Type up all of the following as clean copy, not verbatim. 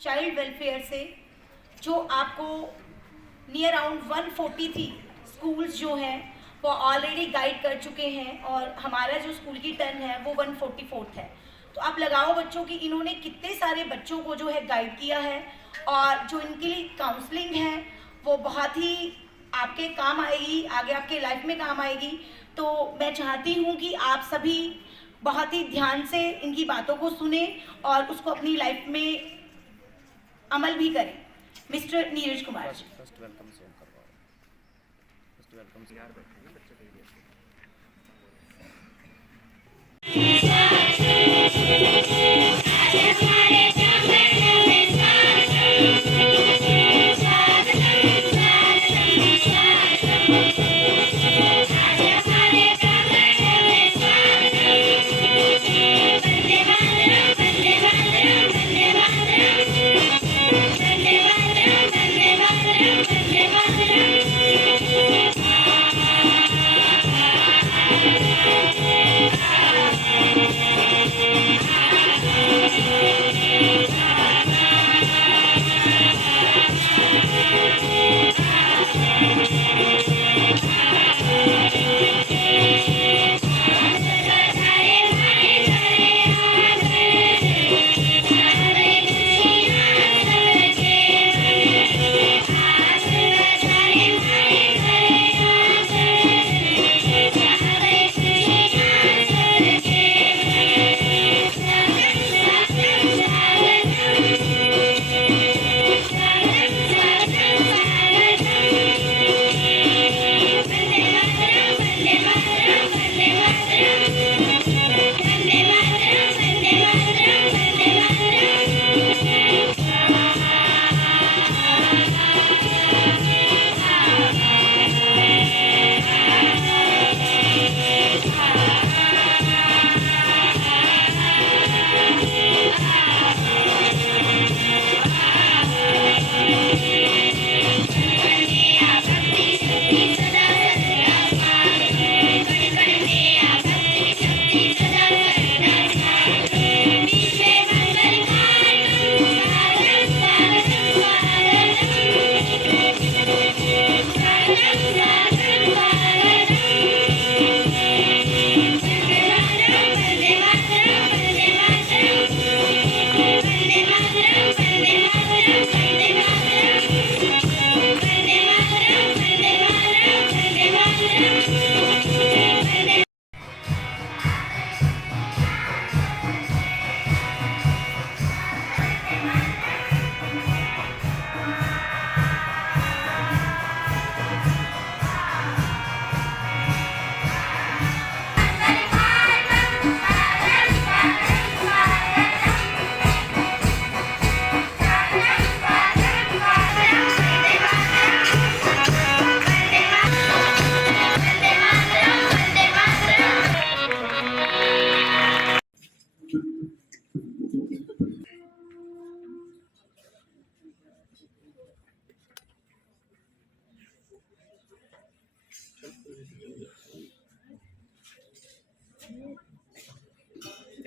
Child welfare से, जो आपको नियर अराउंड 143 स्कूल्स जो हैं वो ऑलरेडी गाइड कर चुके हैं, और हमारा जो स्कूल की टर्न है वो 144th है। तो आप लगाओ बच्चों की, इन्होंने कितने सारे बच्चों को जो है गाइड किया है, और जो इनके लिए काउंसलिंग है वो बहुत ही आपके काम आएगी, आगे आपके लाइफ में काम आएगी। तो मैं चाहती हूँ कि आप सभी बहुत ही ध्यान से इनकी बातों को सुने और उसको अपनी लाइफ में अमल भी करें। Mister Neeraj Kumar ji. First welcome से करवाओ। फर्स्ट वेलकम से यार बैठे ना बच्चे के लिए।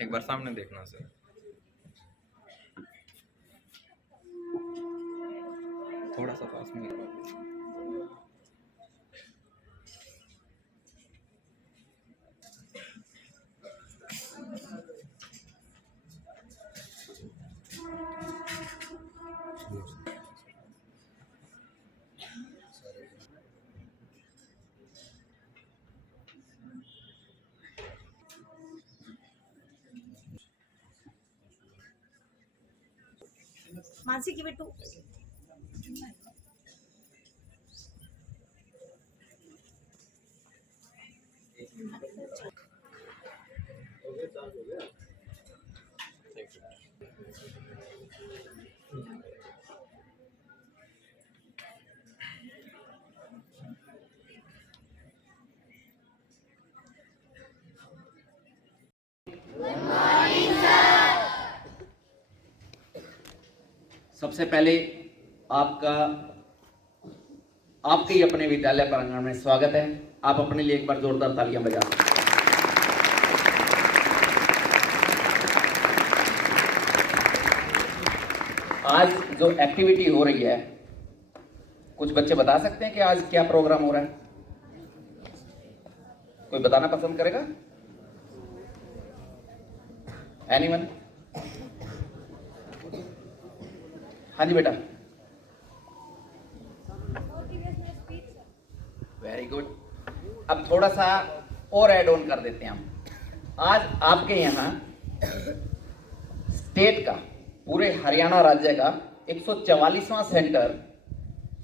एक बार सामने देखना सर। थोड़ा सा पास में मानसी की बेटू सबसे पहले आपके ही अपने विद्यालय प्रांगण में स्वागत है। आप अपने लिए एक बार जोरदार तालियां बजा दें। आज जो एक्टिविटी हो रही है, कुछ बच्चे बता सकते हैं कि आज क्या प्रोग्राम हो रहा है? कोई बताना पसंद करेगा? एनीवन? हाँ जी बेटा। Very good. अब थोड़ा सा और ऐड ऑन कर देते हैं हम। आज आपके यहाँ स्टेट का, पूरे हरियाणा राज्य का 144वां सेंटर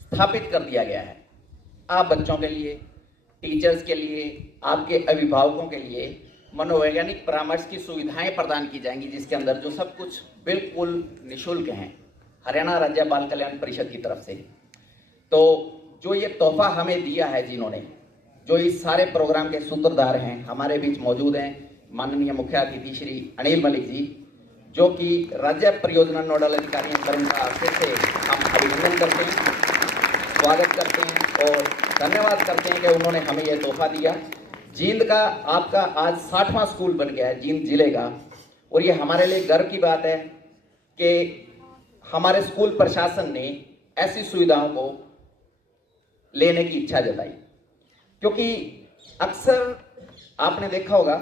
स्थापित कर दिया गया है। आप बच्चों के लिए, टीचर्स के लिए, आपके अभिभावकों के लिए मनोवैज्ञानिक परामर्श की सुविधाएं प्रदान की जाएंगी, जिसके अंदर जो सब कुछ बिल्कुल निःशुल्क हैं हरियाणा राज्य बाल कल्याण परिषद की तरफ से। तो जो ये तोहफा हमें दिया है, जिन्होंने, जो इस सारे प्रोग्राम के सूत्रधार हैं, हमारे बीच मौजूद हैं माननीय मुख्य अतिथि श्री अनिल मलिक जी, जो कि राज्य परियोजना नोडल अधिकारी हैं। सर, उनका फिर से हम अभिनंदन करते हैं, स्वागत करते हैं और धन्यवाद करते हैं कि उन्होंने हमें यह तोहफा दिया। जींद का आपका आज 60वां स्कूल बन गया है जींद जिले का, और ये हमारे लिए गर्व की बात है कि हमारे स्कूल प्रशासन ने ऐसी सुविधाओं को लेने की इच्छा जताई। क्योंकि अक्सर आपने देखा होगा,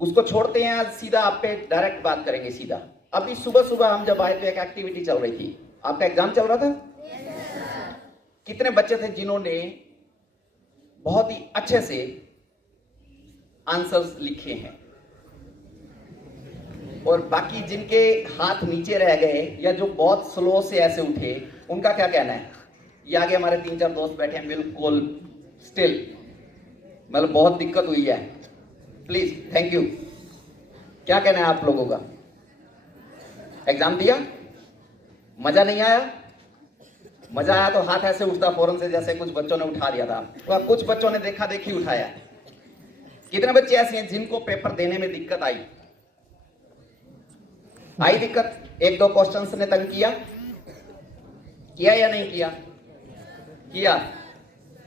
उसको छोड़ते हैं, आज सीधा आप पे डायरेक्ट बात करेंगे सीधा। अभी सुबह सुबह हम जब आए तो एक एक्टिविटी चल रही थी, आपका एग्जाम चल रहा था। कितने बच्चे थे जिन्होंने बहुत ही अच्छे से आंसर्स लिखे हैं, और बाकी जिनके हाथ नीचे रह गए या जो बहुत स्लो से ऐसे उठे, उनका क्या कहना है? ये आगे हमारे 3-4 दोस्त बैठे हैं, बिल्कुल स्टिल, मतलब बहुत दिक्कत हुई है। Please, thank you. क्या कहना है आप लोगों का? एग्जाम दिया, मजा नहीं आया? मजा आया तो हाथ ऐसे उठता फौरन से, जैसे कुछ बच्चों ने उठा लिया था, और कुछ बच्चों ने देखा देखी उठाया। कितने बच्चे ऐसे हैं जिनको पेपर देने में दिक्कत आई दिक्कत? 1-2 क्वेश्चंस ने तंग किया या नहीं किया?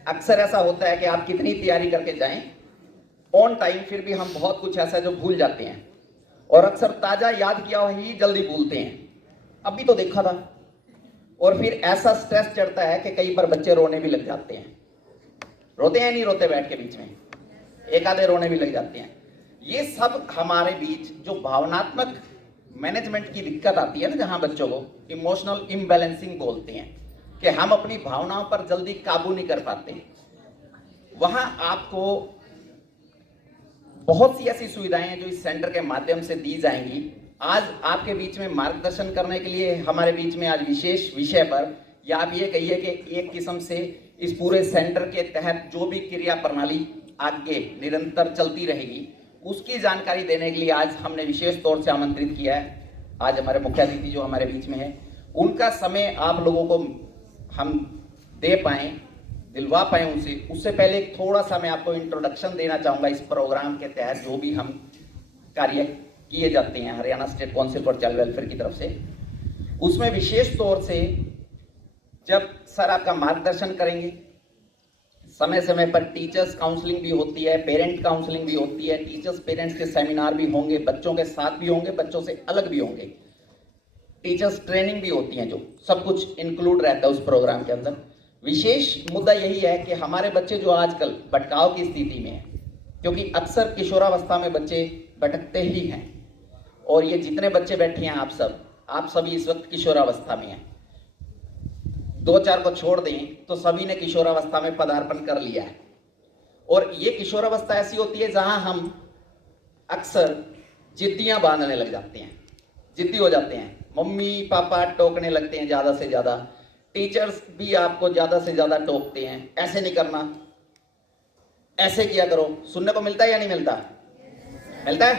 अक्सर ऐसा होता है कि आप कितनी तैयारी करके जाएं ऑन टाइम, फिर भी हम बहुत कुछ ऐसा जो भूल जाते हैं, और अक्सर ताजा याद किया हुआ ही जल्दी भूलते हैं। अभी तो देखा था, और फिर ऐसा स्ट्रेस चढ़ता है कि कई बार बच्चे रोने भी लग जाते हैं। रोते हैं नहीं रोते? बैठ के बीच में एक आधे रोने भी लग जाते हैं। ये सब हमारे बीच जो भावनात्मक मैनेजमेंट की दिक्कत आती है ना, जहां बच्चों को इमोशनल इम्बैलेंसिंग बोलते हैं, कि हम अपनी भावनाओं पर जल्दी काबू नहीं कर पाते, वहां आपको बहुत सी ऐसी सुविधाएं हैं जो इस सेंटर के माध्यम से दी जाएंगी। आज आपके बीच में मार्गदर्शन करने के लिए हमारे बीच में आज विशेष विषय पर, या आप ये कहिए कि एक किस्म से इस पूरे सेंटर के तहत जो भी क्रिया प्रणाली आगे निरंतर चलती रहेगी, उसकी जानकारी देने के लिए आज हमने विशेष तौर से आमंत्रित किया है। आज हमारे मुख्य अतिथि जो हमारे बीच में है, उनका समय आप लोगों को हम दे पाएँ, दिलवा पाएँ उनसे। उससे पहले थोड़ा सा मैं आपको इंट्रोडक्शन देना चाहूँगा इस प्रोग्राम के तहत जो भी हम कार्य किए जाते हैं Haryana state council for child welfare की तरफ से। उसमें विशेष तौर से जब सर आपका मार्गदर्शन करेंगे, समय समय पर टीचर्स काउंसलिंग भी होती है, पेरेंट काउंसलिंग भी होती है, टीचर्स पेरेंट्स के सेमिनार भी होंगे, बच्चों के साथ भी होंगे, बच्चों से अलग भी होंगे, टीचर्स ट्रेनिंग भी होती है, जो सब कुछ इंक्लूड रहता है उस प्रोग्राम के अंदर। विशेष मुद्दा यही है कि हमारे बच्चे जो आजकल भटकाव की स्थिति में हैं, क्योंकि अक्सर किशोरावस्था में बच्चे भटकते ही हैं, और ये जितने बच्चे बैठे हैं आप सभी इस वक्त किशोरावस्था में हैं। 2-4 को छोड़ दें तो सभी ने किशोरावस्था में पदार्पण कर लिया है, और ये किशोरावस्था ऐसी होती है जहां हम अक्सर जिद्दियां बांधने लग जाते हैं, जिद्दी हो जाते हैं, मम्मी पापा टोकने लगते हैं ज़्यादा से ज़्यादा, टीचर्स भी आपको ज़्यादा से ज़्यादा टोकते हैं, ऐसे नहीं करना, ऐसे किया करो। सुनने को मिलता है या नहीं मिलता? मिलता है?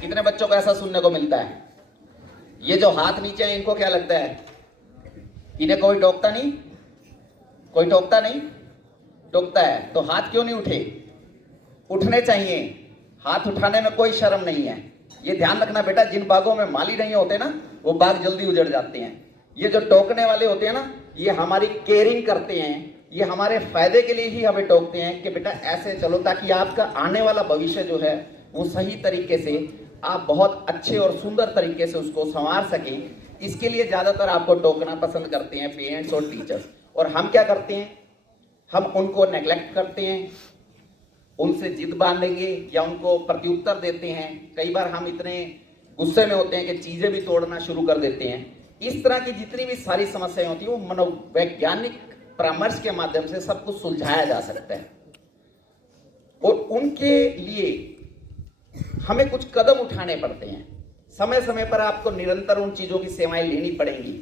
कितने बच्चों को ऐसा सुनने को मिलता है? ये जो हाथ नीचे है, इनको क्या लगता है? इन्हें कोई टोकता नहीं? कोई टोकता नहीं? टोकता है तो हाथ क्यों नहीं उठे? उठने चाहिए, हाथ उठाने में कोई शर्म नहीं है। ये ध्यान रखना बेटा, जिन बागों में माली नहीं होते ना, वो बाग जल्दी उजड़ जाते हैं। ये जो टोकने वाले होते हैं ना, ये हमारी केयरिंग करते हैं, ये हमारे फायदे के लिए ही हमें टोकते हैं कि बेटा ऐसे चलो, ताकि आपका आने वाला भविष्य जो है वो सही तरीके से आप बहुत अच्छे और सुंदर तरीके से उसको संवार सकें, इसके लिए ज़्यादातर आपको टोकना पसंद करते हैं पेरेंट्स और टीचर्स। और हम क्या करते हैं, हम उनको नेग्लेक्ट करते हैं, उनसे जिद बांधेंगे या उनको प्रत्युत्तर देते हैं। कई बार हम इतने गुस्से में होते हैं कि चीज़ें भी तोड़ना शुरू कर देते हैं। इस तरह की जितनी भी सारी समस्याएं होती हैं वो मनोवैज्ञानिक परामर्श के माध्यम से सब कुछ सुलझाया जा सकता है। और उनके लिए हमें कुछ कदम उठाने पड़ते हैं। समय समय पर आपको निरंतर उन चीज़ों की सेवाएं लेनी पड़ेंगी,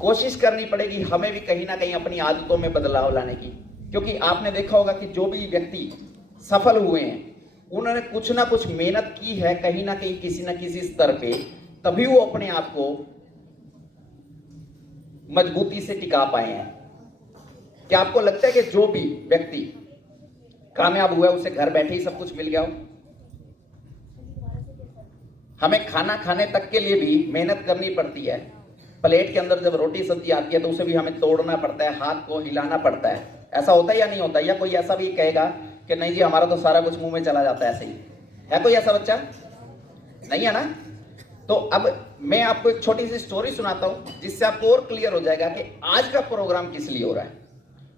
कोशिश करनी पड़ेगी हमें भी कहीं ना कहीं अपनी आदतों में बदलाव लाने की। क्योंकि आपने देखा होगा कि जो भी व्यक्ति सफल हुए हैं उन्होंने कुछ ना कुछ मेहनत की है कहीं ना कहीं किसी ना किसी स्तर पे, तभी वो अपने आप को मजबूती से टिका पाए हैं। क्या आपको लगता है कि जो भी व्यक्ति कामयाब हुआ है उसे घर बैठे ही सब कुछ मिल गया हो? हमें खाना खाने तक के लिए भी मेहनत करनी पड़ती है। प्लेट के अंदर जब रोटी सब्जी आती है तो उसे भी हमें तोड़ना पड़ता है, हाथ को हिलाना पड़ता है। ऐसा होता है या नहीं होता? या कोई ऐसा भी कहेगा कि नहीं जी हमारा तो सारा कुछ मुंह में चला जाता है ऐसे ही? है कोई ऐसा बच्चा? नहीं है ना? तो अब मैं आपको एक छोटी सी स्टोरी सुनाता हूं जिससे आपको और क्लियर हो जाएगा कि आज का प्रोग्राम किस लिए हो रहा है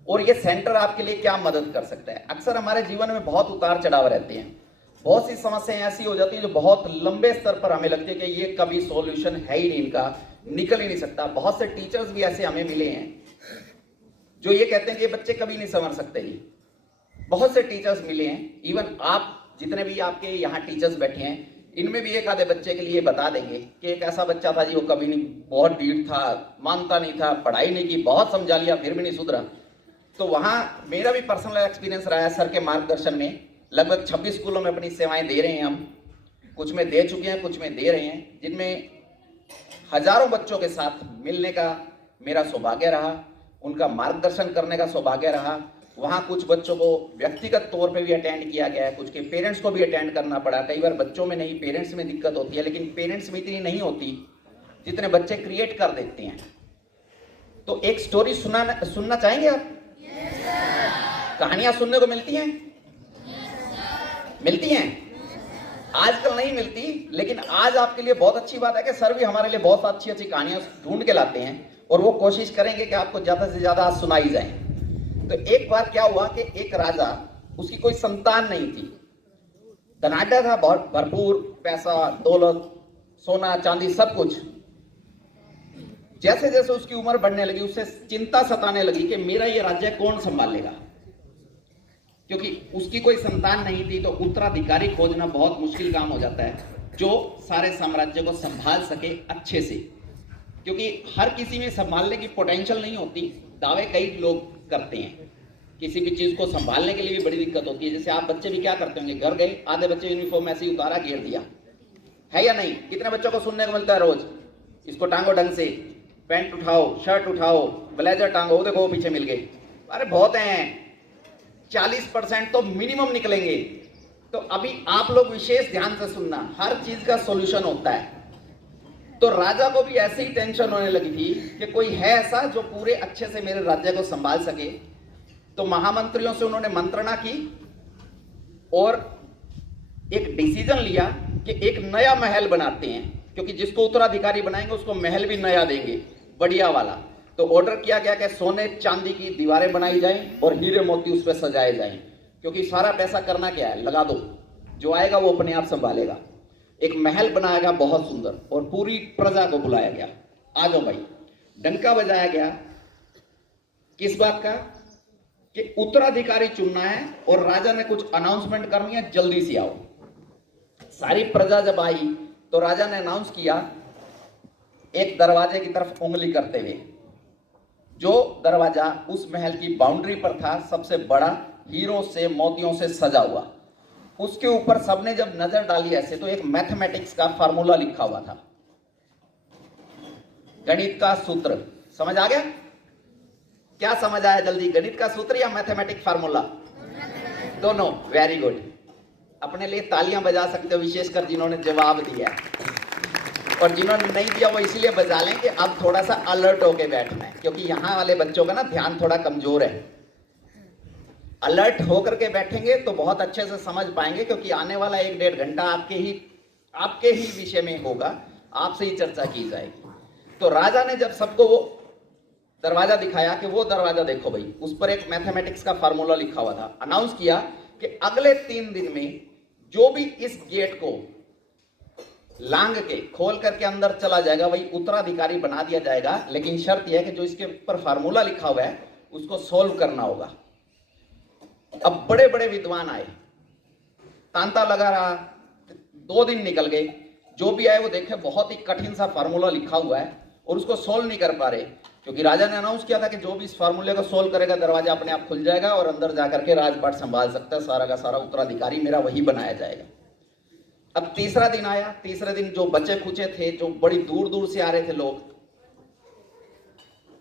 और ये सेंटर आपके लिए क्या मदद कर सकता है। अक्सर हमारे जीवन में बहुत उतार चढ़ाव रहते हैं, बहुत सी समस्याएं ऐसी हो जाती है जो बहुत लंबे स्तर पर हमें लगती है कि ये कभी सॉल्यूशन है ही नहीं, इनका निकल ही नहीं सकता। बहुत से टीचर्स भी ऐसे हमें मिले हैं जो ये कहते हैं कि ये बच्चे कभी नहीं संभल सकते ही। बहुत से टीचर्स मिले हैं, इवन आप जितने भी आपके यहाँ टीचर्स बैठे हैं इनमें भी एक आधे बच्चे के लिए बता देंगे कि एक ऐसा बच्चा था जी वो कभी नहीं, बहुत ढीठ था, मानता नहीं था, पढ़ाई नहीं की, बहुत समझा लिया फिर भी नहीं सुधरा। तो वहाँ मेरा भी पर्सनल एक्सपीरियंस रहा है सर के मार्गदर्शन में। लगभग 26 स्कूलों में अपनी सेवाएं दे रहे हैं हम, कुछ में दे चुके हैं, कुछ में दे रहे हैं, जिनमें हजारों बच्चों के साथ मिलने का मेरा सौभाग्य रहा, उनका मार्गदर्शन करने का सौभाग्य रहा। वहाँ कुछ बच्चों को व्यक्तिगत तौर पे भी अटेंड किया गया है, कुछ के पेरेंट्स को भी अटेंड करना पड़ा। कई बार बच्चों में नहीं पेरेंट्स में दिक्कत होती है, लेकिन पेरेंट्स में इतनी नहीं होती जितने बच्चे क्रिएट कर देते हैं। तो एक स्टोरी सुनना चाहेंगे आप? कहानियां सुनने को मिलती हैं? मिलती हैं? आजकल नहीं मिलती, लेकिन आज आपके लिए बहुत अच्छी बात है कि सर भी हमारे लिए बहुत अच्छी अच्छी कहानियां ढूंढ के लाते हैं और वो कोशिश करेंगे कि आपको ज्यादा से ज्यादा आज सुनाई जाए। तो एक बार क्या हुआ कि एक राजा, उसकी कोई संतान नहीं थी, धनाढ्य था, बहुत भरपूर पैसा दौलत सोना चांदी सब कुछ। जैसे जैसे उसकी उम्र बढ़ने लगी उसे चिंता सताने लगी कि मेरा ये राज्य कौन संभालेगा, क्योंकि उसकी कोई संतान नहीं थी। तो उत्तराधिकारी खोजना बहुत मुश्किल काम हो जाता है जो सारे साम्राज्य को संभाल सके अच्छे से, क्योंकि हर किसी में संभालने की पोटेंशियल नहीं होती। दावे कई लोग करते हैं, किसी भी चीज को संभालने के लिए भी बड़ी दिक्कत होती है। जैसे आप बच्चे भी क्या करते होंगे, घर गए, आधे बच्चे यूनिफॉर्म ऐसे ही उतारा घेर दिया, है या नहीं? कितने बच्चों को सुनने को मिलता है रोज, इसको टांगो ढंग से, पैंट उठाओ, शर्ट उठाओ, ब्लेजर टांगो, वो देखो वो पीछे मिल गए। अरे बहुत हैं, 40% तो मिनिमम निकलेंगे। तो अभी आप लोग विशेष ध्यान से सुनना, हर चीज का सॉल्यूशन होता है। तो राजा को भी ऐसे ही टेंशन होने लगी थी कि कोई है ऐसा जो पूरे अच्छे से मेरे राज्य को संभाल सके। तो महामंत्रियों से उन्होंने मंत्रणा की और एक डिसीजन लिया कि एक नया महल बनाते हैं, क्योंकि जिसको उत्तराधिकारी बनाएंगे उसको महल भी नया देंगे, बढ़िया वाला। तो ऑर्डर किया गया कि सोने चांदी की दीवारें बनाई जाएं और हीरे मोती उस पर सजाए जाएं, क्योंकि सारा पैसा करना क्या है, लगा दो, जो आएगा वो अपने आप संभालेगा। एक महल बनाया गया बहुत सुंदर और पूरी प्रजा को बुलाया गया, आ जाओ भाई। डंका बजाया गया, किस बात का? कि उत्तराधिकारी चुनना है और राजा ने कुछ अनाउंसमेंट करनी है, जल्दी से आओ। सारी प्रजा जब आई तो राजा ने अनाउंस किया एक दरवाजे की तरफ उंगली करते हुए, जो दरवाजा उस महल की बाउंड्री पर था, सबसे बड़ा, हीरों से मोतियों से सजा हुआ। उसके ऊपर सबने जब नजर डाली ऐसे तो एक मैथमेटिक्स का फार्मूला लिखा हुआ था, गणित का सूत्र। समझ आ गया? क्या समझ आया जल्दी, गणित का सूत्र या मैथमेटिक फार्मूला? दोनों। वेरी गुड, अपने लिए तालियां बजा सकते हो, विशेषकर जिन्होंने जवाब दिया, और जिन्होंने नहीं दिया वो इसीलिए बजा लें कि अब थोड़ा सा अलर्ट होके बैठना है, क्योंकि यहाँ वाले बच्चों का ना ध्यान थोड़ा कमजोर है। अलर्ट होकर के बैठेंगे तो बहुत अच्छे से समझ पाएंगे, क्योंकि आने वाला 1-1.5 घंटा आपके ही विषय में होगा, आपसे ही चर्चा की जाएगी। तो राजा ने जब सबको वो दरवाजा दिखाया कि वो दरवाजा देखो भाई, उस पर एक मैथमेटिक्स का फार्मूला लिखा हुआ था, अनाउंस किया कि अगले 3 दिन में जो भी इस गेट को लांग के खोल करके अंदर चला जाएगा वही उत्तराधिकारी बना दिया जाएगा, लेकिन शर्त यह है कि जो इसके ऊपर फार्मूला लिखा हुआ है उसको सोल्व करना होगा। अब बड़े बड़े विद्वान आए, तांता लगा रहा, 2 दिन निकल गए, जो भी आए वो देखे बहुत ही कठिन सा फार्मूला लिखा हुआ है और उसको सोल्व नहीं कर पा रहे, क्योंकि राजा ने अनाउंस किया था कि जो भी इस फार्मूले को सोल्व करेगा दरवाजा अपने आप खुल जाएगा और अंदर जाकर के राजपाट संभाल सकता है, सारा का सारा उत्तराधिकारी मेरा वही बनाया जाएगा। अब तीसरा दिन आया, तीसरे दिन जो बचे खुचे थे, जो बड़ी दूर दूर से आ रहे थे लोग,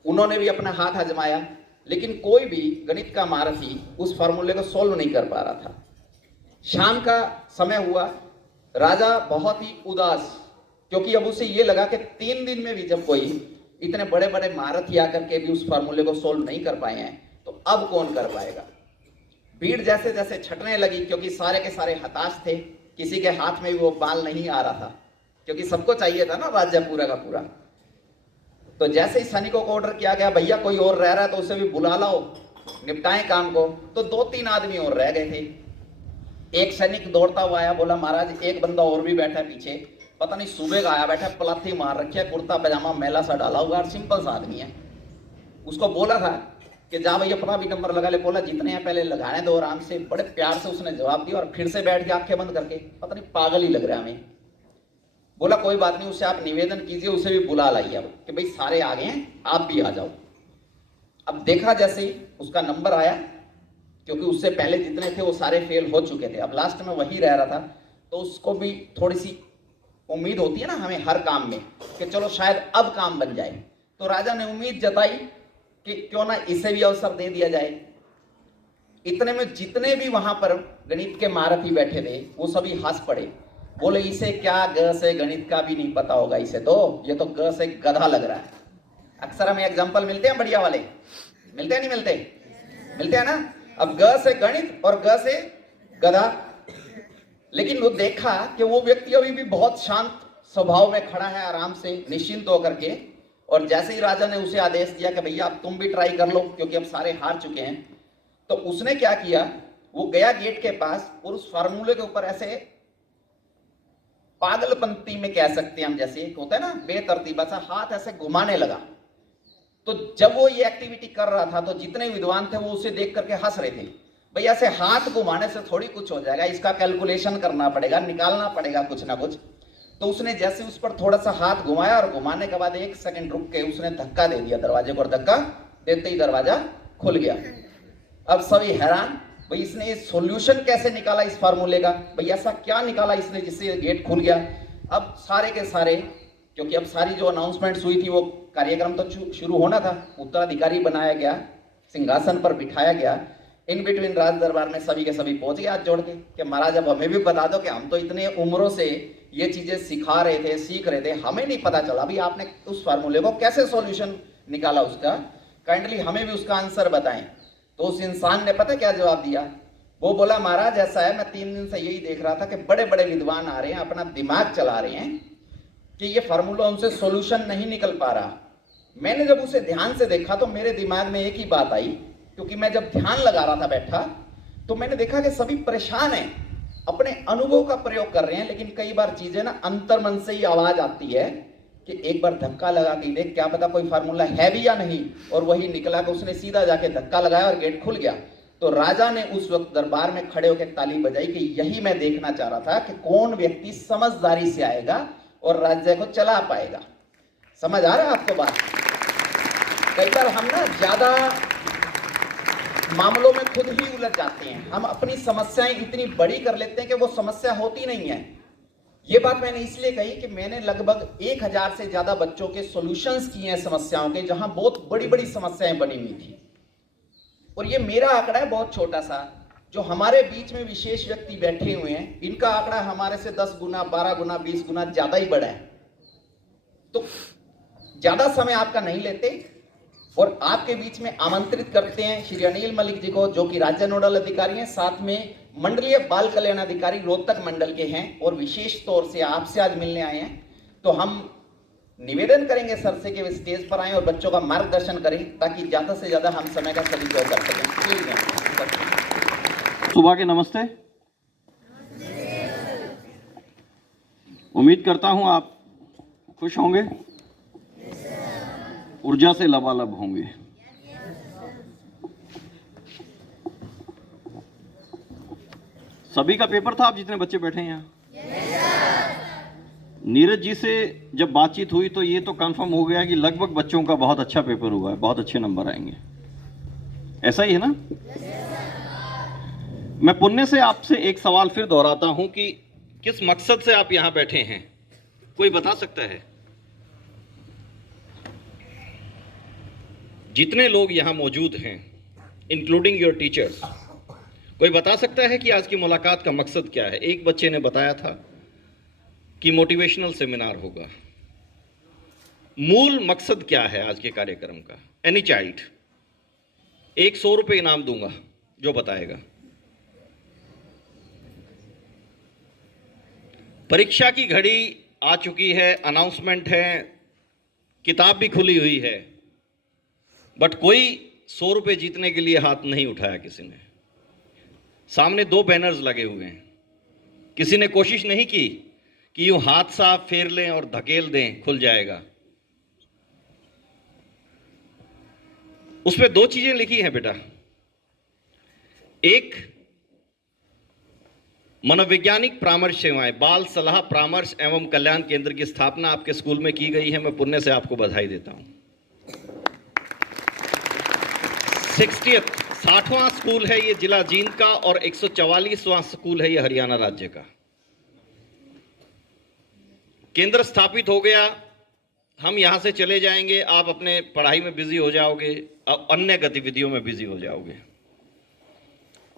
उन्होंने भी अपना हाथ आजमाया, लेकिन कोई भी गणित का महारथी उस फार्मूले को सोल्व नहीं कर पा रहा था। शाम का समय हुआ, राजा बहुत ही उदास, क्योंकि अब उसे ये लगा कि 3 दिन में भी जब कोई इतने बड़े बड़े महारथी आकर के भी उस फार्मूले को सोल्व नहीं कर पाए हैं तो अब कौन कर पाएगा। भीड़ जैसे जैसे छटने लगी, क्योंकि सारे के सारे हताश थे, किसी के हाथ में भी वो बाल नहीं आ रहा था, क्योंकि सबको चाहिए था ना राज्य पूरा का पूरा। तो जैसे ही सैनिकों को ऑर्डर किया गया भैया कोई और रह रहा है तो उसे भी बुला लाओ, निपटाएं काम को, तो 2-3 आदमी और रह गए थे। एक सैनिक दौड़ता हुआ आया, बोला महाराज एक बंदा और भी बैठा है पीछे, पता नहीं सुबह का आया, बैठा पलाथी मार रखी है, कुर्ता पैजामा मैला सा डाला हुआ, सिंपल सा आदमी है। उसको बोला था कि जा भाई अपना भी नंबर लगा ले, बोला जितने हैं पहले लगाने दो आराम से। बड़े प्यार से उसने जवाब दिया और फिर से बैठ के आंखें बंद करके, पता नहीं पागल ही लग रहा है हमें। बोला कोई बात नहीं, उससे आप निवेदन कीजिए, उसे भी बुला लाइए अब कि भाई सारे आ गए हैं, आप भी आ जाओ। अब देखा जैसे ही उसका नंबर आया, क्योंकि उससे पहले जितने थे वो सारे फेल हो चुके थे, अब लास्ट में वही रह रहा था, तो उसको भी थोड़ी सी उम्मीद होती है ना हमें हर काम में कि चलो शायद अब काम बन जाए। तो राजा ने उम्मीद जताई कि क्यों ना इसे भी अवसर दे दिया जाए। इतने में जितने भी वहां पर गणित के महारथी बैठे थे वो सभी हंस पड़े, बोले इसे क्या ग से गणित का भी नहीं पता होगा, इसे तो ये तो ग से गधा लग रहा है। अक्सर हमें एग्जाम्पल मिलते हैं बढ़िया वाले, मिलते हैं नहीं मिलते, मिलते हैं ना। अब ग से गणित और ग से गधा, लेकिन वो देखा कि वो व्यक्ति अभी भी बहुत शांत स्वभाव में खड़ा है, आराम से निश्चिंत होकर के। और जैसे ही राजा ने उसे आदेश दिया कि भैया अब तुम भी ट्राई कर लो, क्योंकि अब सारे हार चुके हैं, तो उसने क्या किया, वो गया गेट के पास और उस फार्मूले के ऊपर ऐसे पागलपंती में कह सकते हैं हम, जैसे होता है ना बेतरतीब सा हाथ ऐसे घुमाने लगा। तो जब वो ये एक्टिविटी कर रहा था तो जितने विद्वान थे वो उसे देख करके हंस रहे थे, भाई ऐसे हाथ घुमाने से थोड़ी कुछ हो जाएगा, इसका कैलकुलेशन करना पड़ेगा, निकालना पड़ेगा कुछ ना कुछ। तो उसने जैसे उस पर थोड़ा सा हाथ घुमाया और घुमाने के बाद 1 सेकंड रुक के उसने धक्का दे दिया दरवाजे को, और धक्का देते ही दरवाजा खुल गया। अब सभी हैरान, भाई इसने ये सॉल्यूशन कैसे निकाला इस फार्मूले का, भाई ऐसा क्या निकाला इसने जिससे गेट खुल गया। अब सारे के सारे, क्योंकि अब सारी जो अनाउंसमेंट्स हुई थी वो कार्यक्रम तो शुरू होना था, उत्तराधिकारी बनाया गया, सिंहासन पर बिठाया गया। इन बिटवीन राज दरबार में सभी के सभी पहुंच गए हाथ जोड़ के कि महाराज अब हमें भी बता दो कि हम तो इतने उम्रों से ये चीजें सिखा रहे थे, सीख रहे थे, हमें नहीं पता चला भी आपने उस फार्मूले को कैसे सॉल्यूशन निकाला उसका, काइंडली हमें भी उसका आंसर बताएं। तो उस इंसान ने पता क्या जवाब दिया, वो बोला महाराज ऐसा है, मैं 3 दिन से यही देख रहा था कि बड़े बड़े विद्वान आ रहे हैं, अपना दिमाग चला रहे हैं कि ये फार्मूला उनसे सॉल्यूशन नहीं निकल पा रहा। मैंने जब उसे ध्यान से देखा तो मेरे दिमाग में एक ही बात आई, क्योंकि मैं जब ध्यान लगा रहा था बैठा तो मैंने देखा कि सभी परेशान हैं, अपने अनुभव का प्रयोग कर रहे हैं, लेकिन कई बार चीजें ना अंतर्मन से ही आवाज आती है कि एक बार धक्का लगा के देख, क्या पता कोई फार्मूला है भी या नहीं। और वही निकला कि उसने सीधा जाके धक्का लगाया और गेट खुल गया। तो राजा ने उस वक्त दरबार में खड़े होकर ताली बजाई कि यही मैं देखना चाह रहा था कि कौन व्यक्ति समझदारी से आएगा और राज्य को चला पाएगा। समझ आ रहा है आपको बात? कई बार हम ना ज्यादा मामलों में खुद ही उलझ जाते हैं, हम अपनी समस्याएं इतनी बड़ी कर लेते हैं कि वो समस्या होती नहीं है। ये बात मैंने इसलिए कही कि मैंने लगभग 1000 से ज्यादा बच्चों के सॉल्यूशंस किए हैं समस्याओं के, जहां बहुत बड़ी बड़ी समस्याएं बनी हुई थी। और ये मेरा आंकड़ा है बहुत छोटा सा, जो हमारे बीच में विशेष व्यक्ति बैठे हुए हैं, इनका आंकड़ा हमारे से 10 गुना, 12 गुना, 20 गुना ज्यादा ही बड़ा है। तो ज्यादा समय आपका नहीं लेते, और आपके बीच में आमंत्रित करते हैं श्री अनिल मलिक जी को, जो कि राज्य नोडल अधिकारी हैं, साथ में मंडलीय बाल कल्याण अधिकारी रोहतक मंडल के हैं और विशेष तौर से आपसे आज मिलने आए हैं। तो हम निवेदन करेंगे सर से कि वे स्टेज पर आएं और बच्चों का मार्गदर्शन करें ताकि ज्यादा से ज्यादा हम समय का सदुपयोग कर सकें। सुबह के नमस्ते। उम्मीद करता हूं आप खुश होंगे, ऊर्जा से लबालब होंगे। सभी का पेपर था, आप जितने बच्चे बैठे हैं यहाँ। नीरज जी से जब बातचीत हुई तो ये तो कंफर्म हो गया कि लगभग बच्चों का बहुत अच्छा पेपर हुआ है, बहुत अच्छे नंबर आएंगे। ऐसा ही है ना? मैं पुण्य से आपसे एक सवाल फिर दोहराता हूं कि किस मकसद से आप यहां बैठे हैं, कोई बता सकता है? जितने लोग यहां मौजूद हैं, इंक्लूडिंग योर टीचर्स, कोई बता सकता है कि आज की मुलाकात का मकसद क्या है? एक बच्चे ने बताया था कि मोटिवेशनल सेमिनार होगा। मूल मकसद क्या है आज के कार्यक्रम का? एनी चाइल्ड, एक 100 रुपये इनाम दूंगा जो बताएगा। परीक्षा की घड़ी आ चुकी है, अनाउंसमेंट है, किताब भी खुली हुई है, बट कोई 100 रुपये जीतने के लिए हाथ नहीं उठाया किसी ने। सामने 2 बैनर्स लगे हुए हैं, किसी ने कोशिश नहीं की कि यूं हाथ साफ फेर लें और धकेल दें, खुल जाएगा। उसमें 2 चीजें लिखी हैं बेटा। एक, मनोवैज्ञानिक परामर्श सेवाएं, बाल सलाह परामर्श एवं कल्याण केंद्र की स्थापना आपके स्कूल में की गई है। मैं पुण्य से आपको बधाई देता हूं। 60वां स्कूल है ये जिला जींद का और 144वां स्कूल है ये हरियाणा राज्य का। केंद्र स्थापित हो गया, हम यहां से चले जाएंगे, आप अपने पढ़ाई में बिजी हो जाओगे, अन्य गतिविधियों में बिजी हो जाओगे।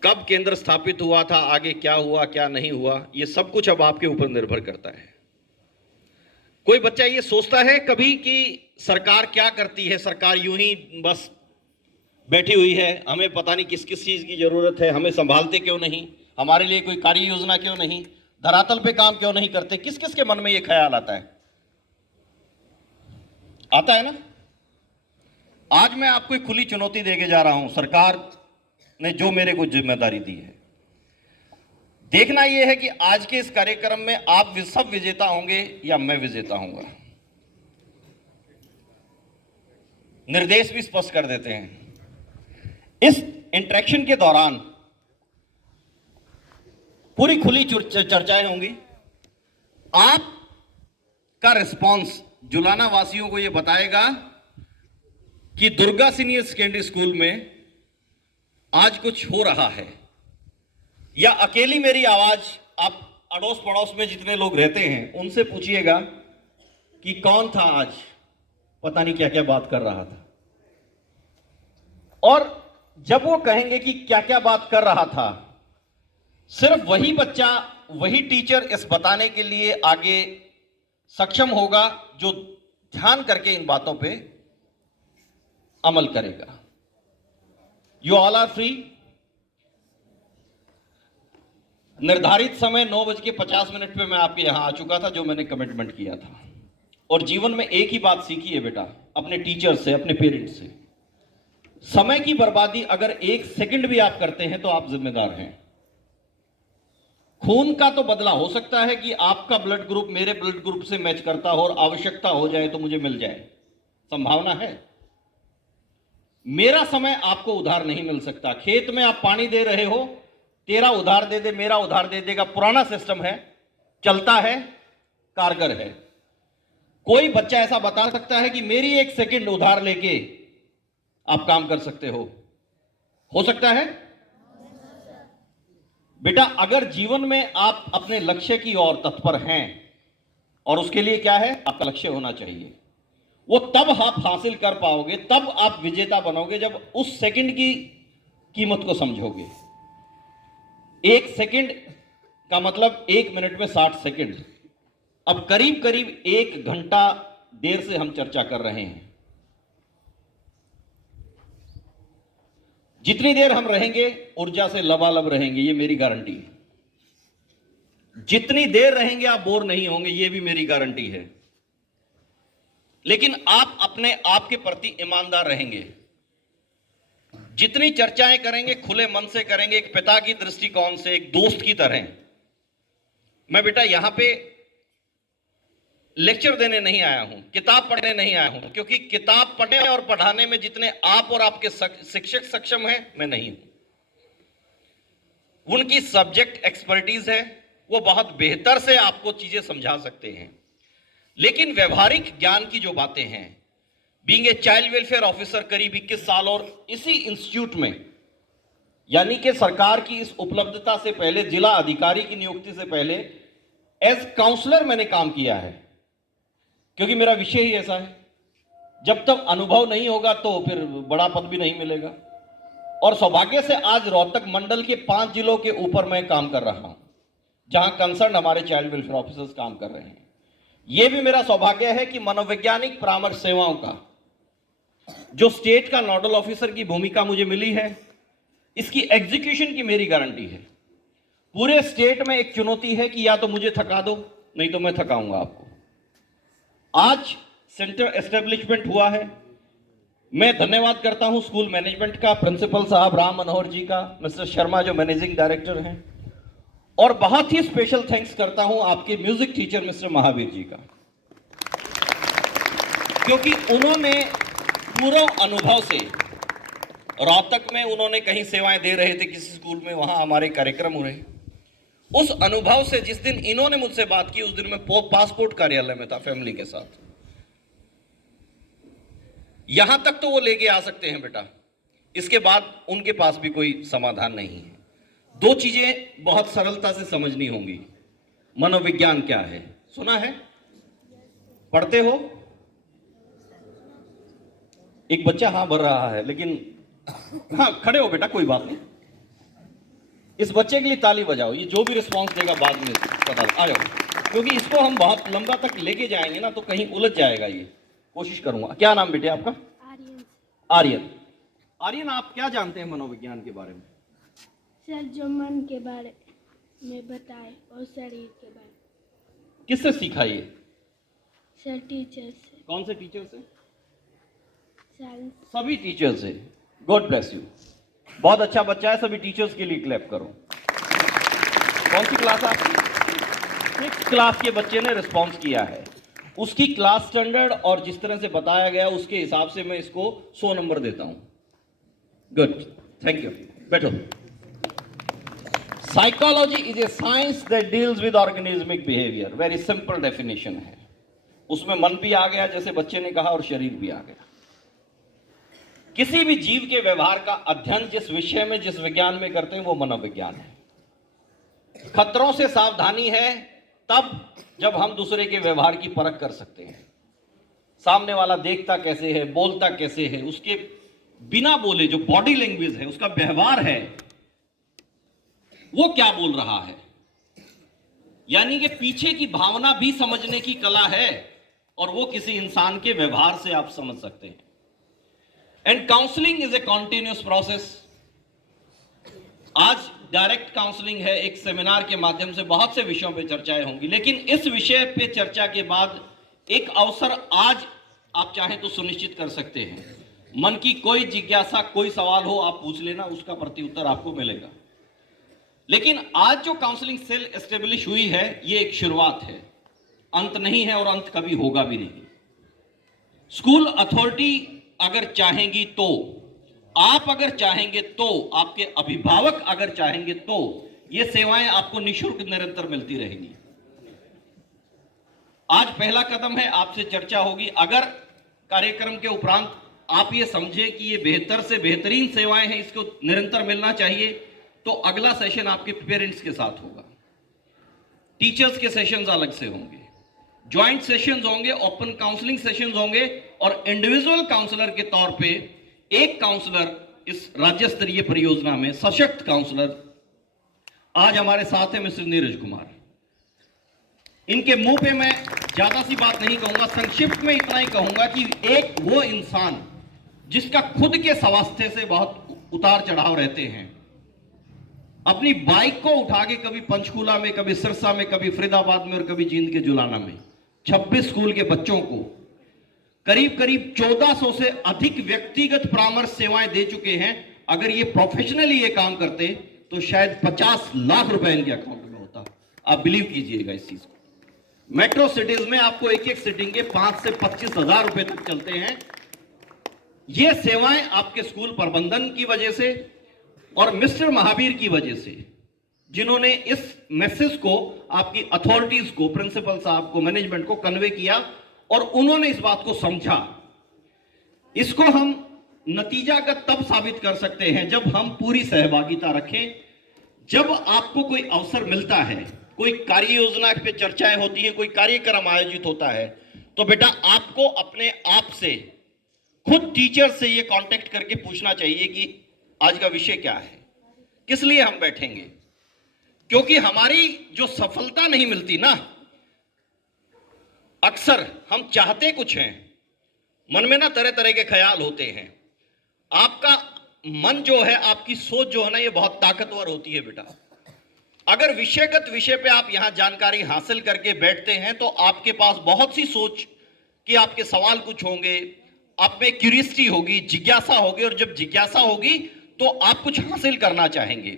कब केंद्र स्थापित हुआ था, आगे क्या हुआ क्या नहीं हुआ, ये सब कुछ अब आपके ऊपर निर्भर करता है। कोई बच्चा ये सोचता है कभी कि सरकार क्या करती है, सरकार यूं ही बस बैठी हुई है, हमें पता नहीं किस किस चीज की जरूरत है, हमें संभालते क्यों नहीं, हमारे लिए कोई कार्य योजना क्यों नहीं, धरातल पे काम क्यों नहीं करते। किस किस के मन में ये ख्याल आता है? आता है ना? आज मैं आपको एक खुली चुनौती देके जा रहा हूं, सरकार ने जो मेरे को जिम्मेदारी दी है। देखना यह है कि आज के इस कार्यक्रम में आप सब विजेता होंगे या मैं विजेता होऊंगा। निर्देश भी स्पष्ट कर देते हैं। इस इंटरेक्शन के दौरान पूरी खुली चर्चाएं होंगी। आपका रिस्पांस जुलाना वासियों को यह बताएगा कि दुर्गा सीनियर सेकेंडरी स्कूल में आज कुछ हो रहा है, या अकेली मेरी आवाज आप अड़ोस पड़ोस में जितने लोग रहते हैं उनसे पूछिएगा कि कौन था आज पता नहीं क्या क्या बात कर रहा था। और जब वो कहेंगे कि क्या क्या बात कर रहा था, सिर्फ वही बच्चा, वही टीचर इस बताने के लिए आगे सक्षम होगा जो ध्यान करके इन बातों पे अमल करेगा। You all are free. निर्धारित समय 9:50 पे मैं आपके यहां आ चुका था, जो मैंने कमिटमेंट किया था। और जीवन में एक ही बात सीखी है बेटा, अपने टीचर से, अपने पेरेंट्स से, समय की बर्बादी अगर 1 सेकंड भी आप करते हैं तो आप जिम्मेदार हैं। खून का तो बदला हो सकता है कि आपका ब्लड ग्रुप मेरे ब्लड ग्रुप से मैच करता हो और आवश्यकता हो जाए तो मुझे मिल जाए, संभावना है। मेरा समय आपको उधार नहीं मिल सकता। खेत में आप पानी दे रहे हो, तेरा उधार दे दे, मेरा उधार दे देगा, पुराना सिस्टम है, चलता है, कारगर है। कोई बच्चा ऐसा बता सकता है कि मेरी 1 सेकंड उधार लेके आप काम कर सकते हो सकता है? बेटा, अगर जीवन में आप अपने लक्ष्य की ओर तत्पर हैं, और उसके लिए क्या है, आपका लक्ष्य होना चाहिए, वो तब आप हासिल कर पाओगे, तब आप विजेता बनोगे जब उस सेकंड की कीमत को समझोगे। 1 सेकंड का मतलब 1 मिनट में 60 सेकंड। अब करीब करीब 1 घंटा देर से हम चर्चा कर रहे हैं। जितनी देर हम रहेंगे ऊर्जा से लबालब रहेंगे, ये मेरी गारंटी है। जितनी देर रहेंगे आप बोर नहीं होंगे, ये भी मेरी गारंटी है। लेकिन आप अपने आप के प्रति ईमानदार रहेंगे। जितनी चर्चाएं करेंगे खुले मन से करेंगे, एक पिता की दृष्टिकोण से, एक दोस्त की तरह। मैं बेटा यहां पे लेक्चर देने नहीं आया हूं, किताब पढ़ने नहीं आया हूं, क्योंकि किताब पढ़ने और पढ़ाने में जितने आप और आपके शिक्षक सक्षम हैं, मैं नहीं हूं। उनकी सब्जेक्ट एक्सपर्टीज है, वो बहुत बेहतर से आपको चीजें समझा सकते हैं। लेकिन व्यवहारिक ज्ञान की जो बातें हैं, being a child welfare officer करीब 21 साल और इसी इंस्टीट्यूट में, यानी कि सरकार की इस उपलब्धता से पहले, जिला अधिकारी की नियुक्ति से पहले एज काउंसलर मैंने काम किया है, क्योंकि मेरा विषय ही ऐसा है। जब तक अनुभव नहीं होगा तो फिर बड़ा पद भी नहीं मिलेगा। और सौभाग्य से आज रोहतक मंडल के 5 जिलों के ऊपर मैं काम कर रहा हूं, जहां कंसर्न हमारे चाइल्ड वेलफेयर ऑफिसर्स काम कर रहे हैं। यह भी मेरा सौभाग्य है कि मनोवैज्ञानिक परामर्श सेवाओं का जो स्टेट का नोडल ऑफिसर की भूमिका मुझे मिली है, इसकी एग्जीक्यूशन की मेरी गारंटी है। पूरे स्टेट में एक चुनौती है कि या तो मुझे थका दो, नहीं तो मैं थकाऊंगा आपको। आज सेंटर एस्टेब्लिशमेंट हुआ है। मैं धन्यवाद करता हूं स्कूल मैनेजमेंट का, प्रिंसिपल साहब राम मनोहर जी का, मिस्टर शर्मा जो मैनेजिंग डायरेक्टर हैं, और बहुत ही स्पेशल थैंक्स करता हूं आपके music teacher mister Mahavir ji का, क्योंकि उन्होंने पूरा अनुभव से, रोहतक में उन्होंने कहीं सेवाएं दे रहे थे किसी स्कूल में, वहां हमारे कार्यक्रम हो रहे, उस अनुभव से जिस दिन इन्होंने मुझसे बात की, उस दिन मैं पासपोर्ट कार्यालय में था फैमिली के साथ। यहां तक तो वो लेके आ सकते हैं बेटा, इसके बाद उनके पास भी कोई समाधान नहीं है। 2 चीजें बहुत सरलता से समझनी होंगी। मनोविज्ञान क्या है, सुना है? पढ़ते हो? एक बच्चा हाँ भर रहा है, लेकिन हाँ खड़े हो बेटा, कोई बात नहीं। इस बच्चे के लिए ताली बजाओ, ये जो भी रिस्पांस देगा बाद में पता आ जाओ, क्योंकि इसको हम बहुत लंबा तक लेके जाएंगे ना तो कहीं उलझ जाएगा। ये कोशिश करूंगा। क्या नाम बेटे आपका? आर्यन। आर्यन। आर्यन, आप क्या जानते हैं मनोविज्ञान के बारे में? सर, जो मन के बारे में बताए और शरीर के बारे में। किससे सीखा ये? सर, टीचर से। कौन से टीचर से? साइंस। सभी टीचर से। God bless you. बहुत अच्छा बच्चा है, सभी टीचर्स के लिए क्लैप करो। कौन सी क्लास है आपकी? 6th क्लास के बच्चे ने रिस्पॉन्स किया है। उसकी क्लास स्टैंडर्ड और जिस तरह से बताया गया उसके हिसाब से मैं इसको 100 नंबर देता हूं। Good, thank you. बैठो। Psychology is a science that deals with organismic behaviour. Very simple definition है। उसमें मन भी आ गया जैसे बच्चे ने कहा, और शरीर भी आ गया। किसी भी जीव के व्यवहार का अध्ययन जिस विषय में, जिस विज्ञान में करते हैं वो मनोविज्ञान है। खतरों से सावधानी है तब जब हम दूसरे के व्यवहार की परख कर सकते हैं। सामने वाला देखता कैसे है, बोलता कैसे है, उसके बिना बोले जो बॉडी लैंग्वेज है, उसका व्यवहार है, वो क्या बोल रहा है, यानी कि पीछे की भावना भी समझने की कला है, और वो किसी इंसान के व्यवहार से आप समझ सकते हैं। And counselling is a continuous process. आज डायरेक्ट काउंसलिंग है, एक सेमिनार के माध्यम से बहुत से विषयों पे चर्चाएं होंगी, लेकिन इस विषय पे चर्चा के बाद एक अवसर आज आप चाहें तो सुनिश्चित कर सकते हैं। मन की कोई जिज्ञासा, कोई सवाल हो आप पूछ लेना, उसका प्रत्युत्तर आपको मिलेगा। लेकिन आज जो काउंसलिंग सेल एस्टेब्लिश हुई है, ये एक शुरुआत है, अंत नहीं है और अंत कभी होगा भी नहीं। स्कूल अथॉरिटी अगर चाहेंगी तो, आप अगर चाहेंगे तो, आपके अभिभावक अगर चाहेंगे तो, ये सेवाएं आपको निःशुल्क निरंतर मिलती रहेंगी। आज पहला कदम है, आपसे चर्चा होगी। अगर कार्यक्रम के उपरांत आप ये समझे कि ये बेहतर से बेहतरीन सेवाएं हैं, इसको निरंतर मिलना चाहिए, तो अगला सेशन आपके पेरेंट्स के साथ होगा। टीचर्स के सेशंस अलग से होंगे, ज्वाइंट सेशंस होंगे, ओपन काउंसलिंग सेशंस होंगे, और इंडिविजुअल काउंसलर के तौर पे एक काउंसलर इस राज्य स्तरीय परियोजना में, सशक्त काउंसलर आज हमारे साथ है मिस्टर नीरज कुमार। इनके मुंह पे मैं ज्यादा सी बात नहीं कहूंगा, संक्षिप्त में इतना ही कहूंगा कि एक वो इंसान जिसका खुद के स्वास्थ्य से बहुत उतार चढ़ाव रहते हैं। अपनी बाइक को उठा के कभी पंचकूला में, कभी सिरसा में, कभी फरीदाबाद में और कभी जींद के जुलाना में 26 स्कूल के बच्चों को करीब करीब 1400 से अधिक व्यक्तिगत परामर्श सेवाएं दे चुके हैं। अगर ये प्रोफेशनली ये काम करते तो शायद 50 लाख रुपए इनके अकाउंट में होता। आप बिलीव कीजिएगा इस चीज को। मेट्रो सिटीज में आपको एक एक सिटिंग के 5 से 25 हजार रुपए तक चलते हैं। ये सेवाएं आपके स्कूल प्रबंधन की वजह से और मिस्टर महावीर की वजह से, जिन्होंने इस मैसेज को आपकी अथॉरिटीज को, प्रिंसिपल साहब को, मैनेजमेंट को कन्वे किया और उन्होंने इस बात को समझा। इसको हम नतीजागत तब साबित कर सकते हैं जब हम पूरी सहभागिता रखें। जब आपको कोई अवसर मिलता है, कोई कार्य योजना पे चर्चाएं होती है, कोई कार्यक्रम आयोजित होता है, तो बेटा आपको अपने आप से, खुद टीचर से ये कांटेक्ट करके पूछना चाहिए कि आज का विषय क्या है, किस लिए हम बैठेंगे। क्योंकि हमारी जो सफलता नहीं मिलती ना, अक्सर हम चाहते कुछ हैं, मन में ना तरह तरह के ख्याल होते हैं। आपका मन जो है, आपकी सोच जो है ना, ये बहुत ताकतवर होती है बेटा। अगर विषयगत विषय पे आप यहां जानकारी हासिल करके बैठते हैं तो आपके पास बहुत सी सोच कि आपके सवाल कुछ होंगे, आप में क्यूरियोसिटी होगी, जिज्ञासा होगी, और जब जिज्ञासा होगी तो आप कुछ हासिल करना चाहेंगे।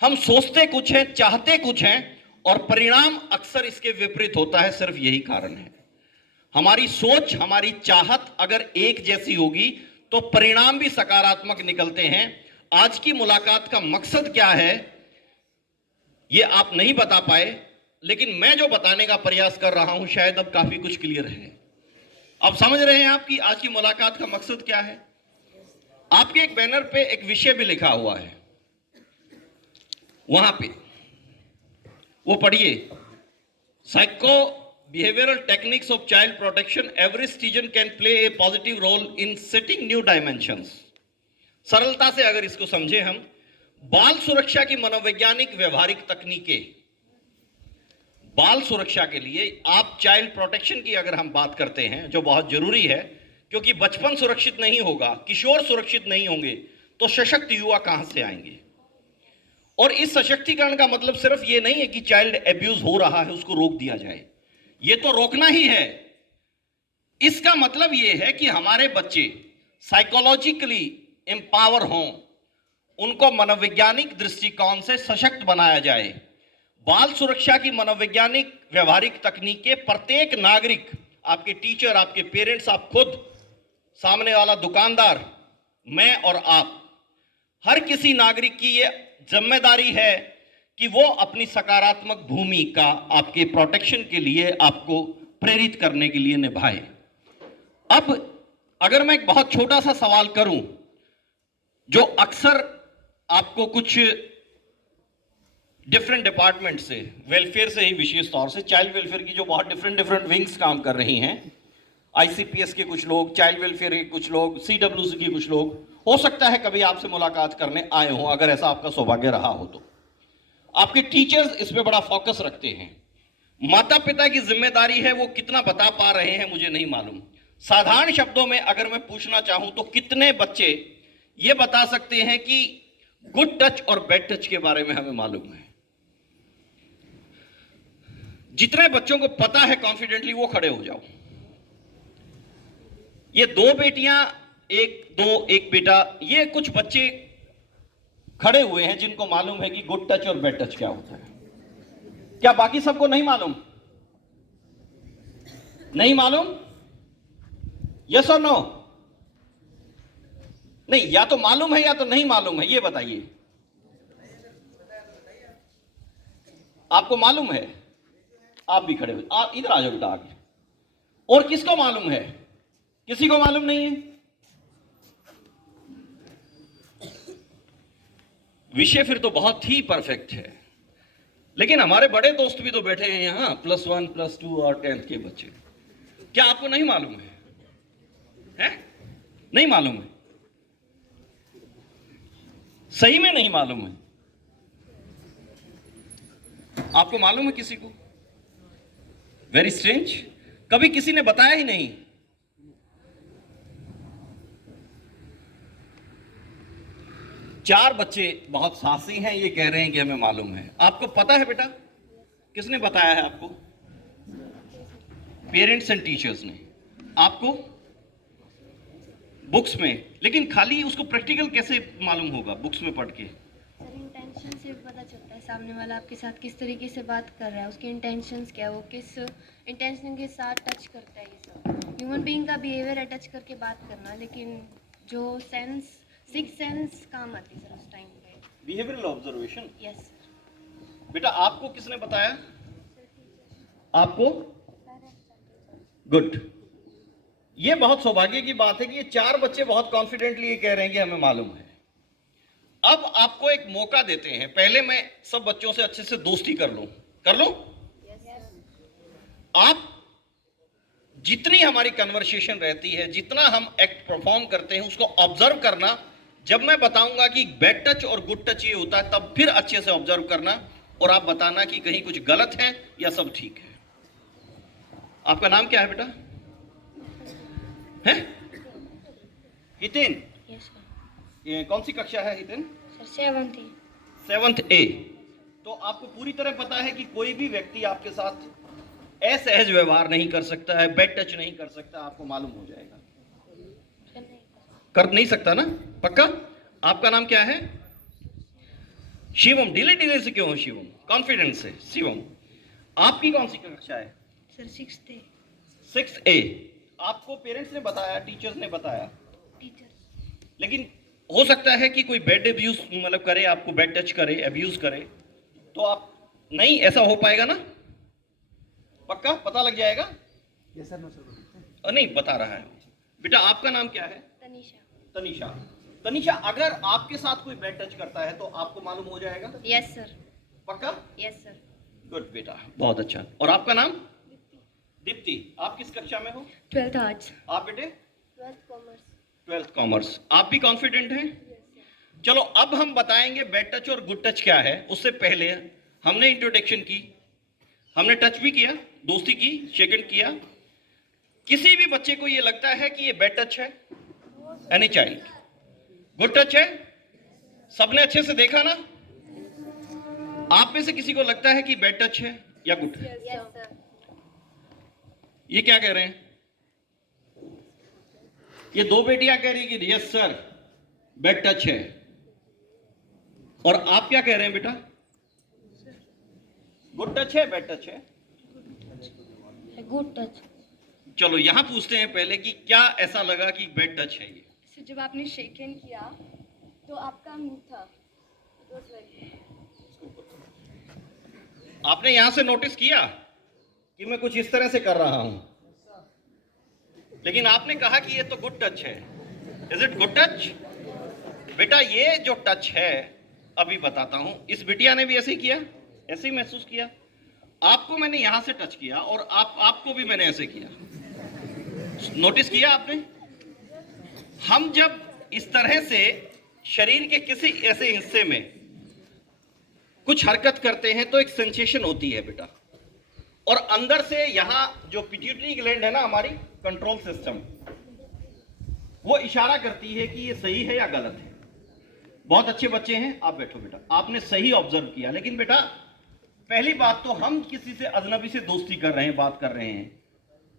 हम सोचते कुछ हैं, चाहते कुछ हैं, और परिणाम अक्सर इसके विपरीत होता है। सिर्फ यही कारण है। हमारी सोच, हमारी चाहत अगर एक जैसी होगी तो परिणाम भी सकारात्मक निकलते हैं। आज की मुलाकात का मकसद क्या है ये आप नहीं बता पाए, लेकिन मैं जो बताने का प्रयास कर रहा हूं शायद अब काफी कुछ क्लियर है। अब समझ रहे हैं आप कि आज की मुलाकात का मकसद क्या है। आपके एक बैनर पे एक विषय भी लिखा हुआ है, वहां पे वो पढ़िए, psycho behavioural techniques of child protection, every citizen can play a positive role in setting new dimensions. सरलता से अगर इसको समझे हम, बाल सुरक्षा की मनोवैज्ञानिक व्यवहारिक तकनीकें। बाल सुरक्षा के लिए आप चाइल्ड प्रोटेक्शन की अगर हम बात करते हैं, जो बहुत जरूरी है, क्योंकि बचपन सुरक्षित नहीं होगा, किशोर सुरक्षित नहीं होंगे तो सशक्त युवा कहां से आएंगे। और इस सशक्तिकरण का मतलब सिर्फ ये नहीं है कि चाइल्ड एब्यूज हो रहा है उसको रोक दिया जाए, ये तो रोकना ही है। इसका मतलब ये है कि हमारे बच्चे साइकोलॉजिकली एम्पावर हों, उनको मनोवैज्ञानिक दृष्टिकोण से सशक्त बनाया जाए। बाल सुरक्षा की मनोवैज्ञानिक व्यवहारिक तकनीकें प्रत्येक नागरिक, आपके टीचर, आपके पेरेंट्स, आप खुद, सामने वाला दुकानदार, मैं और आप, हर किसी नागरिक की ये जिम्मेदारी है कि वो अपनी सकारात्मक भूमिका आपके प्रोटेक्शन के लिए, आपको प्रेरित करने के लिए निभाए। अब अगर मैं एक बहुत छोटा सा सवाल करूं, जो अक्सर आपको कुछ डिफरेंट डिपार्टमेंट से, वेलफेयर से ही विशेष तौर से, चाइल्ड वेलफेयर की जो बहुत डिफरेंट विंग्स काम कर रही हैं, आईसीपीएस के कुछ लोग, चाइल्ड वेलफेयर के कुछ लोग, सीडब्ल्यूसी के कुछ लोग, हो सकता है कभी आपसे मुलाकात करने आए हों, अगर ऐसा आपका सौभाग्य रहा हो तो। आपके टीचर्स इस पे बड़ा फोकस रखते हैं। माता पिता की जिम्मेदारी है, वो कितना बता पा रहे हैं मुझे नहीं मालूम। साधारण शब्दों में अगर मैं पूछना चाहूं तो कितने बच्चे ये बता सकते हैं कि गुड टच और बैड टच के बारे में हमें मालूम है? जितने बच्चों को पता है कॉन्फिडेंटली वो खड़े हो जाओ। ये दो बेटियां, एक बेटा, ये कुछ बच्चे खड़े हुए हैं जिनको मालूम है कि गुड टच और बैड टच क्या होता है। क्या बाकी सबको नहीं मालूम? नहीं मालूम? यस और नो? नहीं, या तो मालूम है या तो नहीं मालूम है, ये बताइए। आपको मालूम है? आप भी खड़े हो, आप इधर आ जाओ बेटा आगे। और किसको मालूम है? किसी को मालूम नहीं है। विषय फिर तो बहुत ही परफेक्ट है, लेकिन हमारे बड़े दोस्त भी तो बैठे हैं यहां, +1, +2 और 10th के बच्चे। क्या आपको नहीं मालूम है? नहीं मालूम है? सही में नहीं मालूम है? आपको मालूम है किसी को? वेरी स्ट्रेंज, कभी किसी ने बताया ही नहीं। 4 बच्चे बहुत साहसी हैं, ये कह रहे हैं कि हमें मालूम है। आपको पता है बेटा, किसने बताया है आपको? पेरेंट्स एंड टीचर्स ने आपको बुक्स में। लेकिन खाली उसको प्रैक्टिकल कैसे मालूम होगा बुक्स में पढ़ के? सर इंटेंशन से पता चलता है सामने वाला आपके साथ किस तरीके से बात कर रहा है, उसके इंटेंशंस क्या है, वो किस इंटेंशन के साथ टच करता है। ये सब ह्यूमन बीइंग का बिहेवियर है, टच करके बात करना, लेकिन जो सेंस सिक्स सेंस काम आती है सर उस टाइम पे। Behavioural observation. Yes sir. बेटा आपको किसने बताया? आपको? गुड। ये बहुत सौभाग्य की बात है कि ये 4 बच्चे बहुत कॉन्फिडेंटली ये कह रहे हैं कि हमें मालूम है। अब आपको एक मौका देते हैं, पहले मैं सब बच्चों से अच्छे से दोस्ती कर लूं। कर लूं? आप जितनी हमारी कन्वर्सेशन रहती है, जितना हम एक्ट परफॉर्म करते हैं, उसको ऑब्जर्व करना। जब मैं बताऊंगा कि बैड टच और गुड टच ये होता है, तब फिर अच्छे से ऑब्जर्व करना और आप बताना कि कहीं कुछ गलत है या सब ठीक है। आपका नाम क्या है बेटा? है हितेन? Yes sir. ये कौन सी कक्षा है हितेन? सर 7th थी। 7th A। तो आपको पूरी तरह पता है कि कोई भी व्यक्ति आपके साथ असहज व्यवहार नहीं कर सकता है, बैड टच नहीं कर सकता, आपको मालूम हो जाएगा। कर नहीं सकता ना? पक्का? आपका नाम क्या है? शिवम। ढीले ढीले से क्यों हो शिवम? कॉन्फिडेंस से। शिवम आपकी कौन सी कक्षा है? सर 6th थे। 6th A। आपको पेरेंट्स ने बताया, टीचर्स ने बताया, टीचर। लेकिन हो सकता है कि कोई बैड अब्यूज मतलब करे, आपको बैड टच करे, अब्यूज करे, तो आप नहीं, ऐसा हो पाएगा ना? पक्का पता लग जाएगा? Yes sir, no sir. नहीं बता रहा है बेटा। आपका नाम क्या है? तनीषा। तनीषा। तनीषा अगर आपके साथ कोई बैड टच करता है तो आपको मालूम हो जाएगा? Yes sir. पक्का? Yes sir. गुड बेटा, बहुत अच्छा। और आपका नाम? दीप्ति। आप किस कक्षा में हो? 12th arts. आप बेटे? 12th commerce. 12th commerce. आप भी कॉन्फिडेंट हैं? चलो अब हम बताएंगे बैड टच और गुड टच क्या है। उससे पहले हमने इंट्रोडक्शन की, हमने टच भी किया, दोस्ती की, शेकन किया। किसी भी बच्चे को ये लगता है कि ये बैड टच है? Any child? गुड टच है? सबने अच्छे से देखा ना? आप में से किसी को लगता है कि बैड टच है या गुड? Yes sir. ये क्या कह रहे हैं? ये 2 बेटियां कह रही कि यस सर बैड टच है, और आप क्या कह रहे हैं बेटा? गुड टच है, बैड टच है? Good touch. चलो यहां पूछते हैं पहले कि क्या ऐसा लगा कि बैड टच है ये? सर जब आपने शेक हैंड किया तो आपका मुंह था, It was like- आपने यहां से नोटिस किया कि मैं कुछ इस तरह से कर रहा हूं, लेकिन आपने कहा कि ये तो गुड टच है। Is it good touch? बेटा ये जो टच है, अभी बताता हूं, इस बिटिया ने भी ऐसे ही किया, ऐसे ही महसूस किया। आपको मैंने यहां से टच किया और आपको भी मैंने ऐसे किया। नोटिस किया आपने? हम जब इस तरह से शरीर के किसी ऐसे हिस्से में कुछ हरकत करते हैं तो एक सेंसेशन होती है बेटा, और अंदर से यहां जो पिट्यूटरी ग्लैंड है ना, हमारी कंट्रोल सिस्टम, वो इशारा करती है कि ये सही है या गलत है। बहुत अच्छे बच्चे हैं, आप बैठो बेटा, आपने सही ऑब्जर्व किया। लेकिन बेटा पहली बात तो हम किसी से अजनबी से दोस्ती कर रहे हैं, बात कर रहे हैं,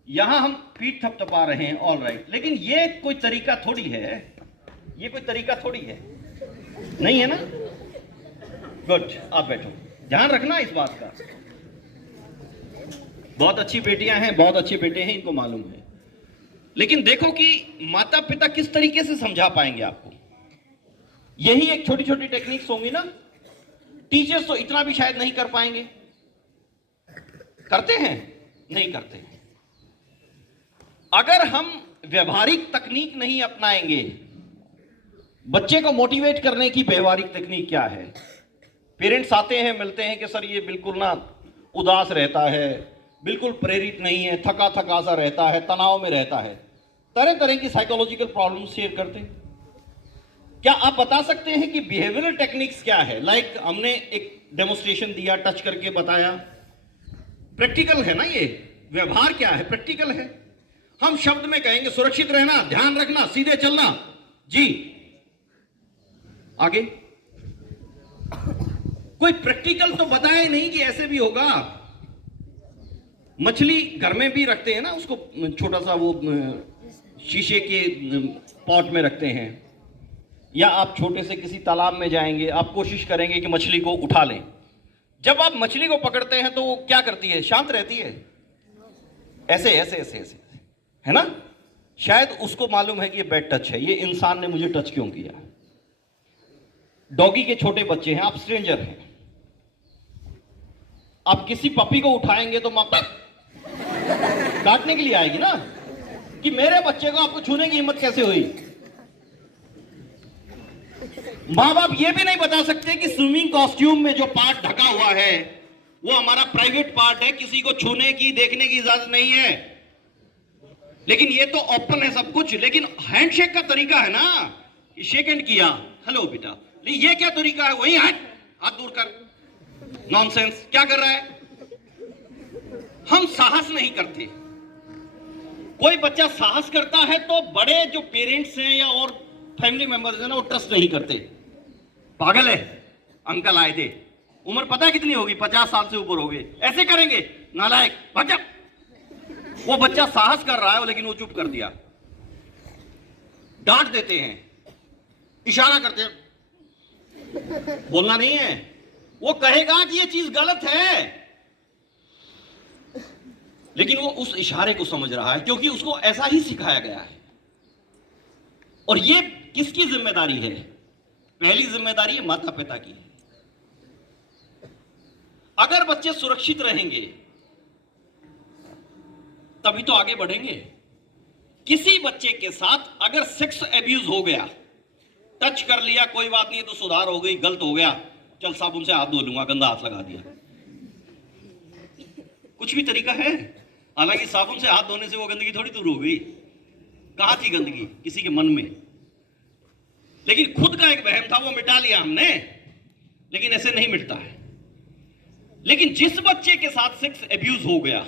यहां हम पीठ थपथपा रहे हैं, ऑल राइट, लेकिन ये कोई तरीका थोड़ी है, ये कोई तरीका थोड़ी है, नहीं है ना? गुड, आप बैठो, ध्यान रखना इस बात का। बहुत अच्छी बेटियां हैं, बहुत अच्छे बेटे हैं, इनको मालूम है। लेकिन देखो कि माता पिता किस तरीके से समझा पाएंगे आपको। यही एक छोटी छोटी टेक्निक्स होंगी ना। टीचर्स तो इतना भी शायद नहीं कर पाएंगे। करते हैं? नहीं करते। अगर हम व्यवहारिक तकनीक नहीं अपनाएंगे, बच्चे को मोटिवेट करने की व्यवहारिक तकनीक क्या है? पेरेंट्स आते हैं, मिलते हैं कि सर ये बिल्कुल ना उदास रहता है, बिल्कुल प्रेरित नहीं है, थका थका सा रहता है, तनाव में रहता है, तरह तरह की साइकोलॉजिकल प्रॉब्लम्स शेयर करते हैं। क्या आप बता सकते हैं कि बिहेवियरल टेक्निक्स क्या है? लाइक हमने एक डेमोन्स्ट्रेशन दिया, टच करके बताया, प्रैक्टिकल है ना ये। व्यवहार क्या है? प्रैक्टिकल है। हम शब्द में कहेंगे सुरक्षित रहना, ध्यान रखना, सीधे चलना, जी आगे कोई प्रैक्टिकल तो बताए नहीं कि ऐसे भी होगा। मछली घर में भी रखते हैं ना, उसको छोटा सा वो शीशे के पॉट में रखते हैं, या आप छोटे से किसी तालाब में जाएंगे, आप कोशिश करेंगे कि मछली को उठा लें। जब आप मछली को पकड़ते हैं तो वो क्या करती है? शांत रहती है, ऐसे ऐसे ऐसे ऐसे, है ना? शायद उसको मालूम है कि ये बैड टच है, ये इंसान ने मुझे टच क्यों किया। डॉगी के छोटे बच्चे हैं, आप स्ट्रेंजर हैं, आप किसी पपी को उठाएंगे तो मां काटने के लिए आएगी ना, कि मेरे बच्चे को आपको छूने की हिम्मत कैसे हुई। मां बाप ये भी नहीं बता सकते कि स्विमिंग कॉस्ट्यूम में जो पार्ट ढका हुआ है वो हमारा प्राइवेट पार्ट है, किसी को छूने की देखने की इजाजत नहीं है। लेकिन ये तो ओपन है सब कुछ। लेकिन हैंडशेक का तरीका है ना, शेक हैंड किया, हेलो बेटा, ये क्या तरीका है? वही हाथ दूर कर, नॉनसेंस, क्या कर रहा है? हम साहस नहीं करते। कोई बच्चा साहस करता है तो बड़े जो पेरेंट्स हैं या और फैमिली मेंबर्स हैं ना, वो ट्रस्ट नहीं करते। पागल है, अंकल आए थे, उम्र पता है कितनी होगी? 50 साल से ऊपर हो गए, ऐसे करेंगे, नालायक, भाग जा। वो बच्चा साहस कर रहा है लेकिन वो चुप कर दिया। डांट देते हैं, इशारा करते हैं, बोलना नहीं है। वो कहेगा कि ये चीज गलत है, लेकिन वो उस इशारे को समझ रहा है क्योंकि उसको ऐसा ही सिखाया गया है। और ये किसकी जिम्मेदारी है? पहली जिम्मेदारी है माता पिता की। अगर बच्चे सुरक्षित रहेंगे तभी तो आगे बढ़ेंगे। किसी बच्चे के साथ अगर सेक्स एब्यूज हो गया, टच कर लिया, कोई बात नहीं, तो सुधार हो गई, गलत हो गया, चल साबुन से हाथ धो लूंगा, गंदा हाथ लगा दिया, कुछ भी तरीका है। हालांकि साबुन से हाथ धोने से वो गंदगी थोड़ी दूर हो गई, कहां थी गंदगी? किसी के मन में। लेकिन खुद का एक वहम था, वो मिटा लिया हमने। लेकिन ऐसे नहीं मिटता है। लेकिन जिस बच्चे के साथ सेक्स एब्यूज हो गया,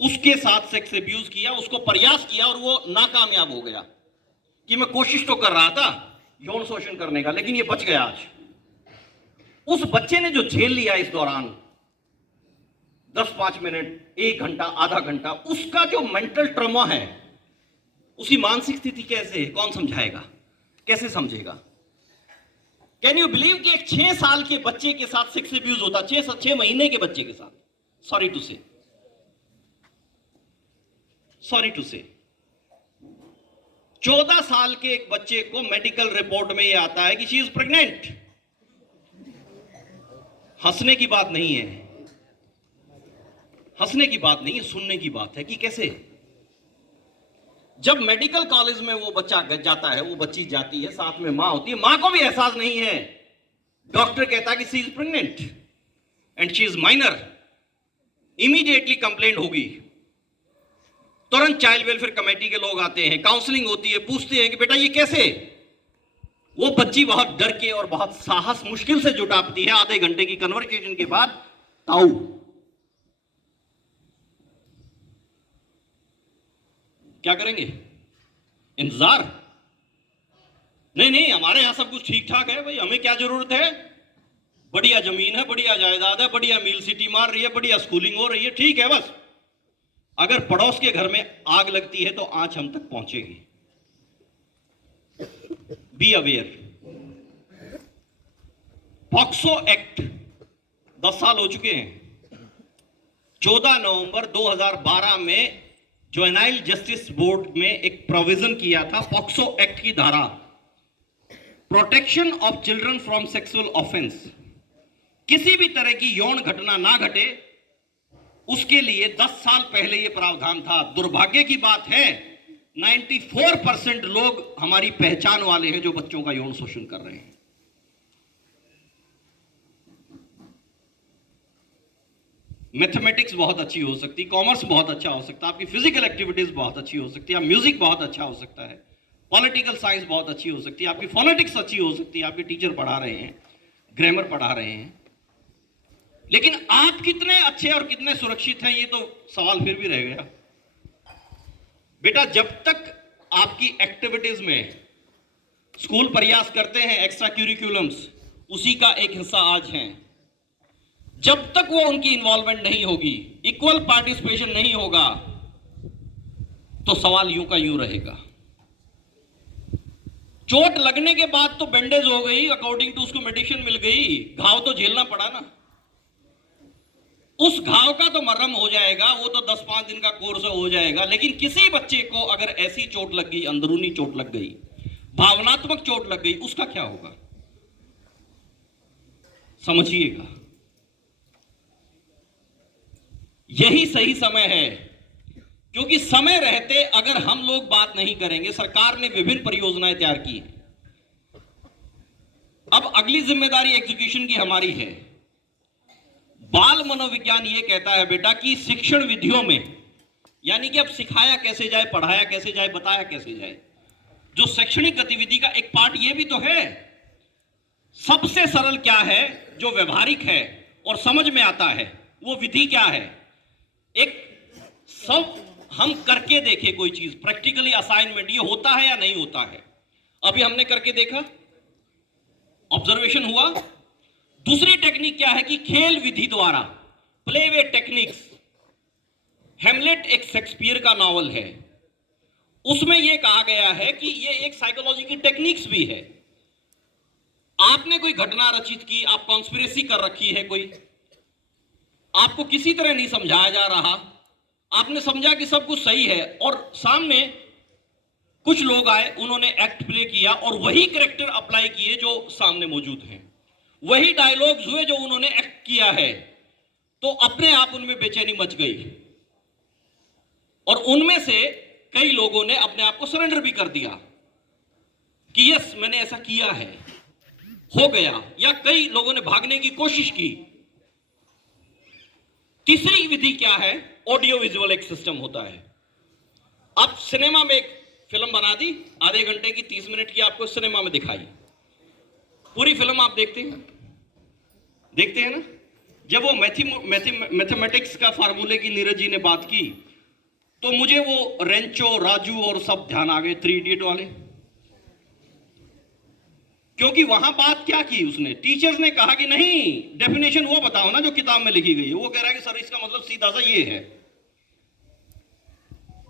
उसके साथ सेक्स एब्यूज किया, उसको प्रयास किया और वो नाकामयाब हो गया कि मैं कोशिश तो कर रहा था यौन शोषण करने का, लेकिन ये बच गया। आज उस बच्चे ने जो झेल लिया इस दौरान 10-5 मिनट, 1 घंटा, आधा घंटा, उसका जो मेंटल ट्रॉमा है, उसकी मानसिक स्थिति कैसे है, कौन समझाएगा, कैसे समझेगा? कैन यू बिलीव कि एक 6 साल के बच्चे के साथ सेक्स एब्यूज होता, 6 महीने के बच्चे के साथ। सॉरी टू से 14 साल के एक बच्चे को मेडिकल रिपोर्ट में यह आता है कि शी इज प्रेग्नेंट। हंसने की बात नहीं है, हंसने की बात नहीं है, सुनने की बात है कि कैसे। जब मेडिकल कॉलेज में वो बच्चा जाता है, वो बच्ची जाती है, साथ में मां होती है, मां को भी एहसास नहीं है। डॉक्टर कहता है कि she is pregnant and she is minor. Immediately complaint होगी, तुरंत चाइल्ड वेलफेयर कमेटी के लोग आते हैं, काउंसलिंग होती है, पूछते हैं कि बेटा ये कैसे। वो बच्ची बहुत डर के और बहुत साहस मुश्किल से जुटाती है। आधे घंटे की कन्वर्सेशन के बाद ताऊ, क्या करेंगे? इंतजार? नहीं, हमारे यहां सब कुछ ठीक ठाक है भाई, हमें क्या जरूरत है? बढ़िया जमीन है, बढ़िया जायदाद है, बढ़िया मील सिटी मार रही है, बढ़िया स्कूलिंग हो रही है, ठीक है। बस अगर पड़ोस के घर में आग लगती है तो आंच हम तक पहुंचेगी। Be aware. पॉक्सो एक्ट 10 साल हो चुके हैं। 14 नवंबर 2012 में जुवेनाइल जस्टिस बोर्ड में एक प्रोविजन किया था, पॉक्सो एक्ट की धारा, protection of children from sexual offence. किसी भी तरह की यौन घटना ना घटे, उसके लिए 10 साल पहले यह प्रावधान था। दुर्भाग्य की बात है 94% लोग हमारी पहचान वाले हैं जो बच्चों का यौन शोषण कर रहे हैं। मैथमेटिक्स बहुत अच्छी हो सकती, कॉमर्स बहुत अच्छा हो सकता है, आपकी फिजिकल एक्टिविटीज बहुत अच्छी हो सकती है, म्यूजिक बहुत अच्छा हो सकता है, पॉलिटिकल साइंस बहुत अच्छी हो सकती है, आपकी फोनेटिक्स अच्छी हो सकती है, आपके टीचर पढ़ा रहे हैं, ग्रामर पढ़ा रहे हैं। लेकिन आप कितने अच्छे और कितने सुरक्षित हैं, ये तो सवाल फिर भी रह गया। बेटा, जब तक आपकी एक्टिविटीज में स्कूल प्रयास करते हैं एक्स्ट्रा क्यूरिकुलम्स, उसी का एक हिस्सा आज हैं। जब तक वो उनकी इन्वॉल्वमेंट नहीं होगी, इक्वल पार्टिसिपेशन नहीं होगा, तो सवाल यूं का यूं रहेगा। चोट लगने के बाद तो बैंडेज हो गई, अकॉर्डिंग टू उसको मेडिसिन मिल गई, घाव तो झेलना पड़ा ना। उस घाव का तो मरहम हो जाएगा, वो तो 10-5 दिन का कोर्स हो जाएगा। लेकिन किसी बच्चे को अगर ऐसी चोट लग गई, अंदरूनी चोट लग गई, भावनात्मक चोट लग गई, उसका क्या होगा? समझिएगा, यही सही समय है, क्योंकि समय रहते अगर हम लोग बात नहीं करेंगे, सरकार ने विभिन्न परियोजनाएं तैयार की हैं। अब अगली जिम्मेदारी एग्जीक्यूशन की हमारी है। बाल मनोविज्ञान ये कहता है बेटा कि शिक्षण विधियों में, यानी कि अब सिखाया कैसे जाए, पढ़ाया कैसे जाए, बताया कैसे जाए, जो शैक्षणिक गतिविधि का एक पार्ट ये भी तो है। सबसे सरल क्या है, जो व्यवहारिक है और समझ में आता है, वो विधि क्या है? एक सब हम करके देखें कोई चीज, प्रैक्टिकली असाइनमेंट, ये होता है या नहीं होता है। अभी हमने करके देखा, ऑब्जर्वेशन हुआ। दूसरी टेक्निक क्या है कि खेल विधि द्वारा, प्ले वे टेक्निक्स। हेमलेट एक शेक्सपियर का नॉवल है, उसमें यह कहा गया है कि यह एक साइकोलॉजी की टेक्निक्स भी है। आपने कोई घटना रचित की, आप कॉन्स्पिरेसी कर रखी है कोई, आपको किसी तरह नहीं समझाया जा रहा, आपने समझा कि सब कुछ सही है, और सामने कुछ लोग आए, उन्होंने एक्ट प्ले किया और वही कैरेक्टर अप्लाई किए जो सामने मौजूद हैं, वही डायलॉग्स हुए जो उन्होंने एक्ट किया है, तो अपने आप उनमें बेचैनी मच गई और उनमें से कई लोगों ने अपने आप को सरेंडर भी कर दिया कि यस मैंने ऐसा किया है, हो गया, या कई लोगों ने भागने की कोशिश की। तीसरी विधि क्या है? ऑडियो विजुअल एक सिस्टम होता है। आप सिनेमा में एक फिल्म बना दी, आधे घंटे की, 30 मिनट की, आपको सिनेमा में दिखाई, पूरी फिल्म आप देखते हैं ना। जब वो मैथमेटिक्स का फार्मूले की नीरज जी ने बात की, तो मुझे वो रेंचो, राजू और सब ध्यान आ गए, 3 इडियट वाले। क्योंकि वहां बात क्या की उसने, टीचर्स ने कहा कि नहीं, डेफिनेशन वो बताओ ना जो किताब में लिखी गई है। वो कह रहा है कि सर इसका मतलब सीधा सा ये है,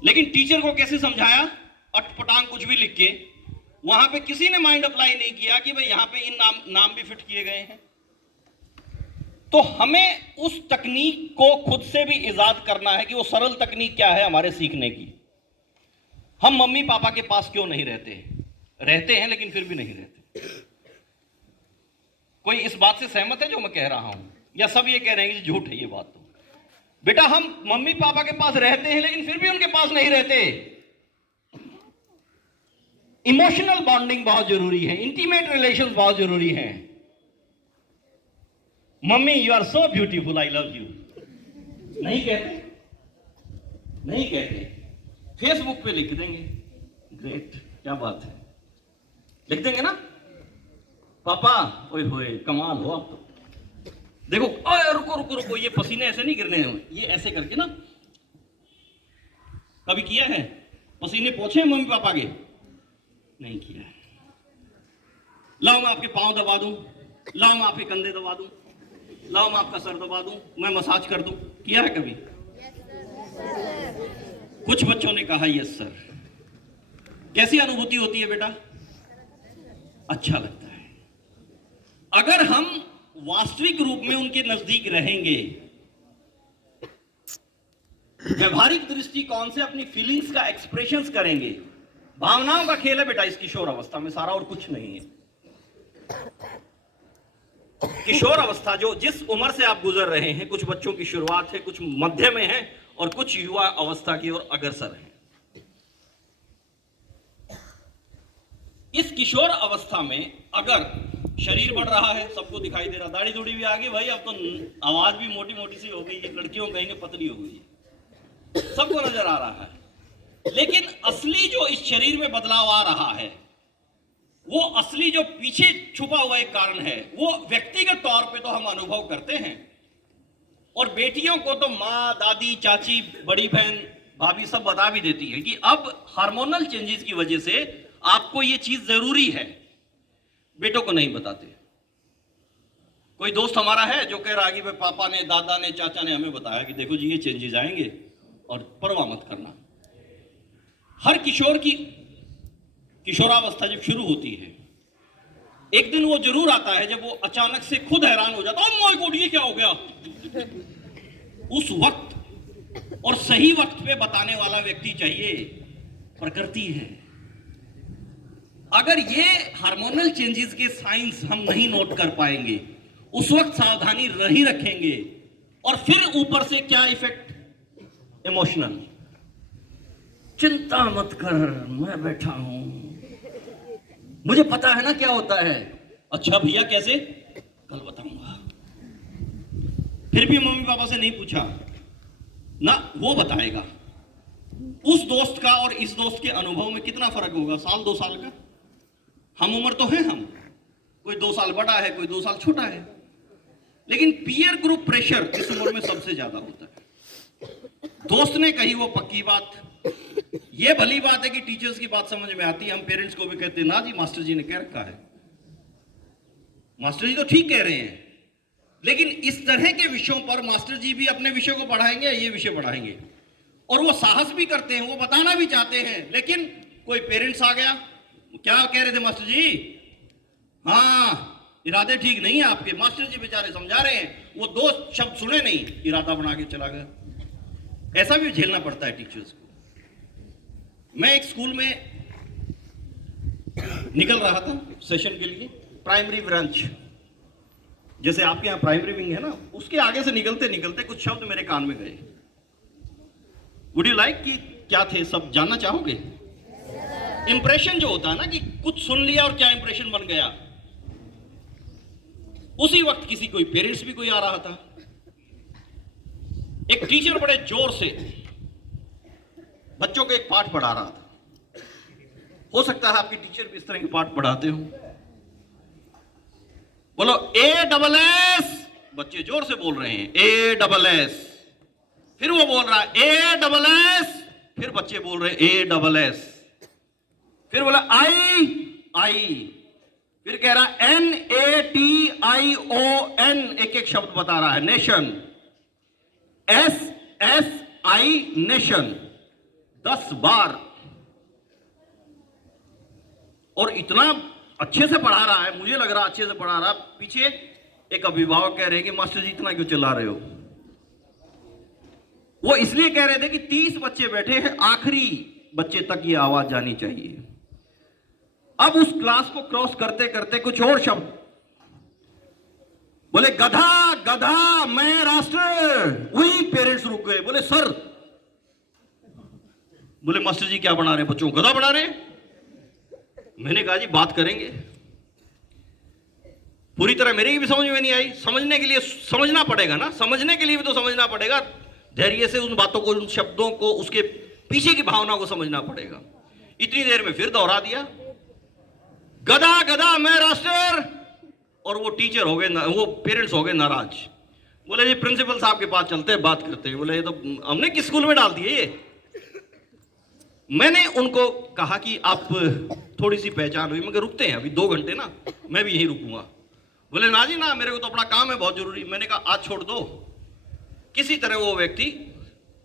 लेकिन टीचर को कैसे समझाया? अटपटांग कुछ भी लिख के। वहां पे किसी ने माइंड अप्लाई नहीं किया कि भाई यहां पे इन नाम भी फिट किए गए हैं। तो हमें उस तकनीक को खुद से भी इजाद करना है कि वो सरल तकनीक क्या है हमारे सीखने की। हम मम्मी पापा के पास क्यों नहीं रहते हैं लेकिन फिर भी नहीं रहते। कोई इस बात से सहमत है जो मैं कह रहा हूं, या सब ये कह रहे हैं कि झूठ है ये बात? तो बेटा हम मम्मी पापा के पास रहते हैं लेकिन फिर भी उनके पास नहीं रहते। इमोशनल बॉन्डिंग बहुत जरूरी है, इंटीमेट रिलेशंस बहुत जरूरी हैं। Mummy you are so beautiful, I love you नहीं कहते, फेसबुक पे लिख देंगे, ग्रेट, क्या बात है, लिख देंगे ना, पापा ओए होए कमाल हो आप तो। देखो ओए रुको, ये पसीने ऐसे नहीं गिरने हैं, ये ऐसे करके ना। कभी किया है? पसीने पोंछे मम्मी पापा के? नहीं किया है। लाओ मैं आपके पांव दबा दूं, लाओ मैं आपके कंधे दबा दूं, लाओ मैं आपका सर दबा दूं, मैं मसाज कर दूं, किया है कभी? कुछ बच्चों ने कहा यस सर। कैसी अनुभूति होती है बेटा? अच्छा लगता है। अगर हम वास्तविक रूप में उनके नजदीक रहेंगे, व्यवहारिक दृष्टिकोण से अपनी फीलिंग्स का एक्सप्रेशंस करेंगे। भावनाओं का खेल है बेटा इस किशोर अवस्था में, सारा और कुछ नहीं है। किशोर अवस्था जो जिस उम्र से आप गुजर रहे हैं, कुछ बच्चों की शुरुआत है, कुछ मध्य में है और कुछ युवा अवस्था की ओर अग्रसर है। इस किशोर अवस्था में अगर शरीर बढ़ रहा है, सबको दिखाई दे रहा, दाढ़ी दूढ़ी भी आ गई भाई, अब तो आवाज भी मोटी मोटी सी हो गई है, लड़कियों कहेंगे पतली हो गई है, सबको नजर आ रहा है। लेकिन असली जो इस शरीर में बदलाव आ रहा है, वो असली जो पीछे छुपा हुआ एक कारण है, वो व्यक्तिगत तौर पे तो हम अनुभव करते हैं, और बेटियों को तो माँ, दादी, चाची, बड़ी बहन, भाभी सब बता भी देती है कि अब हार्मोनल चेंजेस की वजह से आपको ये चीज जरूरी है। बेटों को नहीं बताते। कोई दोस्त हमारा है जो कह रहा है कि भाई पापा ने, दादा ने, चाचा ने हमें बताया कि देखो जी ये चेंजेस आएंगे और परवाह मत करना। हर किशोर की किशोरावस्था जब शुरू होती है, एक दिन वो जरूर आता है जब वो अचानक से खुद हैरान हो जाता है, ओह माय गॉड ये क्या हो गया। उस वक्त और सही वक्त पे बताने वाला व्यक्ति चाहिए, प्रकृति है। अगर ये हार्मोनल चेंजेस के साइंस हम नहीं नोट कर पाएंगे, उस वक्त सावधानी नहीं रखेंगे, और फिर ऊपर से क्या इफेक्ट, इमोशनल, चिंता मत कर मैं बैठा हूं, मुझे पता है ना क्या होता है। अच्छा भैया कैसे, कल बताऊंगा। फिर भी मम्मी पापा से नहीं पूछा ना, वो बताएगा। उस दोस्त का और इस दोस्त के अनुभव में कितना फर्क होगा, साल 2 साल का। हम उम्र तो है, हम कोई 2 साल बड़ा है, कोई 2 साल छोटा है, लेकिन पीयर ग्रुप प्रेशर इस उम्र में सबसे ज्यादा होता है। दोस्त ने कही वो पक्की बात, ये भली बात है कि टीचर्स की बात समझ में आती है। हम पेरेंट्स को भी कहते हैं ना जी मास्टर जी ने कह रखा है, मास्टर जी तो ठीक कह रहे हैं, लेकिन इस तरह के विषयों पर मास्टर जी भी अपने विषय को पढ़ाएंगे, ये विषय पढ़ाएंगे, और वो साहस भी करते हैं, वो बताना भी चाहते हैं। लेकिन कोई पेरेंट्स आ गया, क्या कह रहे थे मास्टर जी, हाँ इरादे ठीक नहीं है आपके, मास्टर जी बेचारे समझा रहे हैं, वो 2 शब्द सुने नहीं, इरादा बना के चला गया। ऐसा भी झेलना पड़ता है टीचर्स को। मैं एक स्कूल में निकल रहा था सेशन के लिए, प्राइमरी ब्रांच, जैसे आपके यहाँ प्राइमरी विंग है ना, उसके आगे से निकलते निकलते कुछ शब्द मेरे कान में गए। वुड यू लाइक कि क्या थे, सब जानना चाहोगे? इंप्रेशन जो होता है ना कि कुछ सुन लिया और क्या इंप्रेशन बन गया। उसी वक्त किसी कोई पेरेंट्स भी कोई आ रहा था। एक टीचर बड़े जोर से बच्चों को एक पाठ पढ़ा रहा था। हो सकता है आपके टीचर भी इस तरह के पाठ पढ़ाते हो। बोलो ASS, बच्चे जोर से बोल रहे हैं ASS, फिर वो बोल रहा है ASS, फिर बच्चे बोल रहे हैं ASS, फिर बोला I, फिर कह रहा NATION, एक एक शब्द बता रहा है, नेशन, SSI नेशन, 10 बार, और इतना अच्छे से पढ़ा रहा है, मुझे लग रहा अच्छे से पढ़ा रहा। पीछे एक अभिभावक कह रहे हैं कि मास्टर जी इतना क्यों चिल्ला रहे हो। वो इसलिए कह रहे थे कि 30 बच्चे बैठे हैं, आखिरी बच्चे तक ये आवाज जानी चाहिए। अब उस क्लास को क्रॉस करते करते कुछ और शब्द बोले, गधा गधा मैं राष्ट्र। वही पेरेंट्स रुक गए, बोले सर, बोले मास्टर जी क्या बना रहे, बच्चों को गधा बना रहे। मैंने कहा जी बात करेंगे। पूरी तरह मेरी भी समझ में नहीं आई। समझने के लिए समझना पड़ेगा ना, समझने के लिए भी तो समझना पड़ेगा, धैर्य से उन बातों को, उन शब्दों को, उसके पीछे की भावना को समझना पड़ेगा। इतनी देर में फिर दोहरा दिया, गधा गधा मैं राष्ट्र, और वो टीचर हो गए, वो पेरेंट्स हो गए नाराज। बोले जी प्रिंसिपल साहब के पास चलते हैं, बात करते हैं। बोले ये तो हमने किस स्कूल में डाल दिए ये। मैंने उनको कहा कि आप थोड़ी सी पहचान हुई, मगर रुकते हैं अभी 2 घंटे ना, मैं भी यहीं रुकूंगा। बोले ना जी ना, मेरे को तो अपना काम है बहुत जरूरी। मैंने कहा आज छोड़ दो। किसी तरह वो व्यक्ति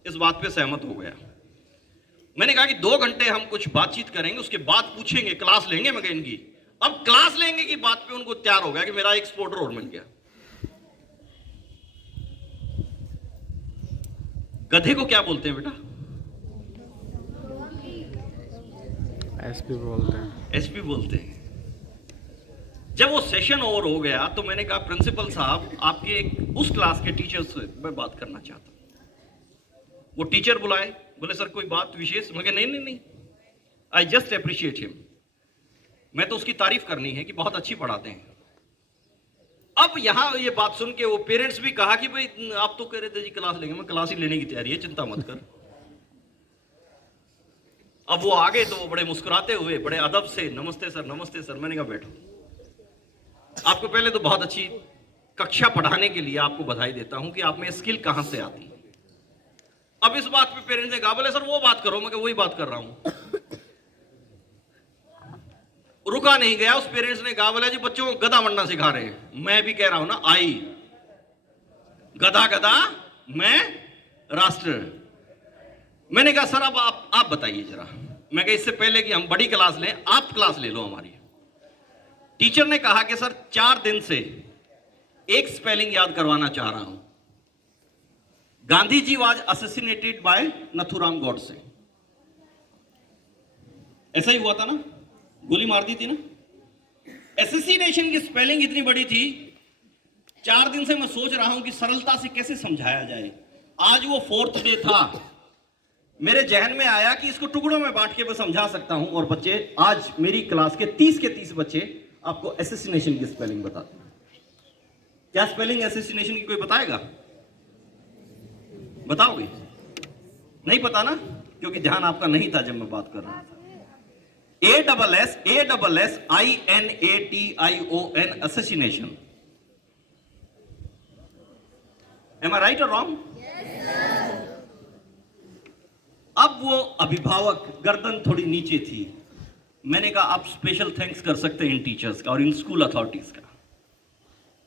इस बात पे सहमत हो गया। मैंने कहा कि 2 घंटे हम कुछ बातचीत करेंगे, उसके बाद पूछेंगे, क्लास लेंगे मगर इनकी। अब क्लास लेंगे की बात पे उनको तैयार हो गया कि मेरा एक स्पोर्टर और मिल गया। गधे को क्या बोलते हैं बेटा? एसपी बोलते हैं। एसपी बोलते हैं। जब वो सेशन ओवर हो गया तो मैंने कहा प्रिंसिपल साहब आपके उस क्लास के टीचर से मैं बात करना चाहता हूं। वो टीचर बुलाए, बोले सर कोई बात विशेष? मगर नहीं, आई जस्ट अप्रिशिएट हिम। मैं तो उसकी तारीफ करनी है कि बहुत अच्छी पढ़ाते हैं। अब यहां ये बात सुन के वो पेरेंट्स भी कहा कि भाई आप तो कह रहे थे जी क्लास लेंगे, मैं क्लास ही लेने की तैयारी है, चिंता मत कर। अब वो आ गए तो वो बड़े मुस्कुराते हुए, बड़े अदब से, नमस्ते सर नमस्ते सर। मैंने कहा बैठो। आपको पहले तो बहुत अच्छी कक्षा पढ़ाने के लिए आपको बधाई देता हूं कि आप में स्किल कहां से आती है। अब इस बात पे पेरेंट्स ने कहा बोले सर वो बात करो, मैं वही बात कर रहा हूं। रुका नहीं गया, उस पेरेंट्स ने कहा बोला जी बच्चों को गधा बनना सिखा रहे हैं। मैं भी कह रहा हूं ना, आई गधा गधा मैं राष्ट्र। मैंने कहा सर अब आप बताइए जरा। मैं कहा इससे पहले कि हम बड़ी क्लास लें, आप क्लास ले लो हमारी। टीचर ने कहा कि सर 4 दिन से एक स्पेलिंग याद करवाना चाह रहा हूं। Gandhi ji was assassinated by Nathuram Godse. ऐसा ही हुआ था ना, गोली मार दी थी ना। एसेसिनेशन की स्पेलिंग इतनी बड़ी थी, 4 दिन से मैं सोच रहा हूं कि सरलता से कैसे समझाया जाए। आज वो 4th डे था, मेरे जहन में आया कि इसको टुकड़ों में बांट के मैं समझा सकता हूं। और बच्चे, आज मेरी क्लास के 30 बच्चे आपको एसेसिनेशन की स्पेलिंग बताते हैं। क्या स्पेलिंग एसेसिनेशन की कोई बताएगा? बताओगे? नहीं पता ना, क्योंकि ध्यान आपका नहीं था जब मैं बात कर रहा था। ASSINATION, assassination. Am I right or wrong? अब वो अभिभावक गर्दन थोड़ी नीचे थी। मैंने कहा आप स्पेशल थैंक्स कर सकते हैं इन टीचर्स का और इन स्कूल अथॉरिटीज का।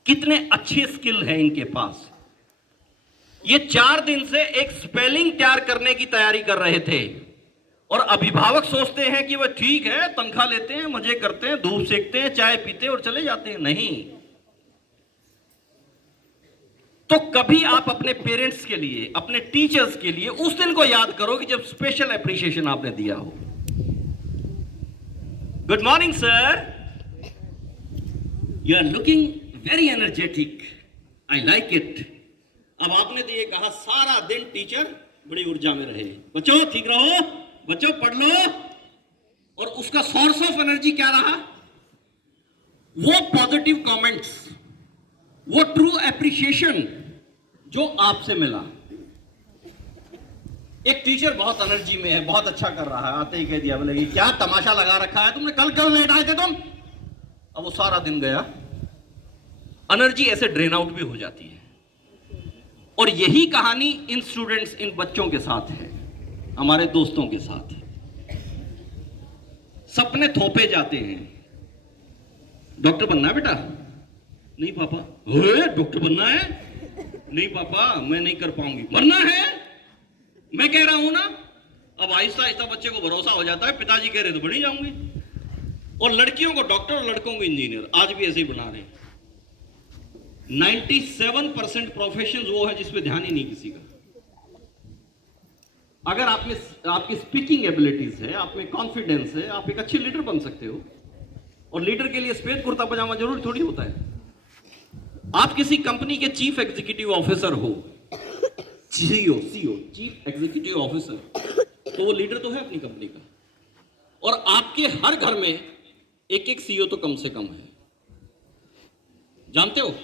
कितने अच्छे स्किल हैं इनके पास। ये 4 दिन से एक स्पेलिंग तैयार करने की तैयारी कर रहे थे और अभिभावक सोचते हैं कि वह ठीक है, तनख्वाह लेते हैं, मजे करते हैं, धूप सेकते हैं, चाय पीते हैं और चले जाते हैं। नहीं, तो कभी आप अपने पेरेंट्स के लिए, अपने टीचर्स के लिए उस दिन को याद करो कि जब स्पेशल अप्रिशिएशन आपने दिया हो। Good morning sir, you are looking very energetic, I like it. अब आपने तो ये कहा सारा दिन टीचर बड़ी ऊर्जा में रहे। बच्चों ठीक रहो, बच्चों पढ़ लो। और उसका सोर्स ऑफ एनर्जी क्या रहा? वो पॉजिटिव कमेंट्स, वो ट्रू एप्रिशिएशन जो आपसे मिला। एक टीचर बहुत एनर्जी में है, बहुत अच्छा कर रहा है, आते ही कह दिया बोले ये क्या तमाशा लगा रखा है तुमने, कल लेट आए थे तुम। अब वो सारा दिन गया, एनर्जी ऐसे ड्रेन आउट भी हो जाती है। और यही कहानी इन स्टूडेंट्स, इन बच्चों के साथ है, हमारे दोस्तों के साथ। सपने थोपे जाते हैं। डॉक्टर बनना है बेटा? नहीं पापा। डॉक्टर बनना है? नहीं पापा मैं नहीं कर पाऊंगी। बनना है? मैं कह रहा हूं ना। अब आहिस्ता आहिस्ता बच्चे को भरोसा हो जाता है, पिताजी कह रहे तो बनी जाऊंगी। और लड़कियों को डॉक्टर और लड़कों को इंजीनियर, आज भी ऐसे ही बना रहे हैं। 97% प्रोफेशन वो है जिसपे ध्यान ही नहीं किसी का। अगर आप में आपकी स्पीकिंग एबिलिटीज है, आप में कॉन्फिडेंस है, आप एक अच्छे लीडर बन सकते हो। और लीडर के लिए सफेद कुर्ता पजामा जरूरी थोड़ी होता है। आप किसी कंपनी के चीफ एग्जीक्यूटिव ऑफिसर हो, सीईओ चीफ एग्जीक्यूटिव ऑफिसर, तो वो लीडर तो है अपनी कंपनी का। और आपके हर घर में एक सीईओ तो कम से कम है। जानते हो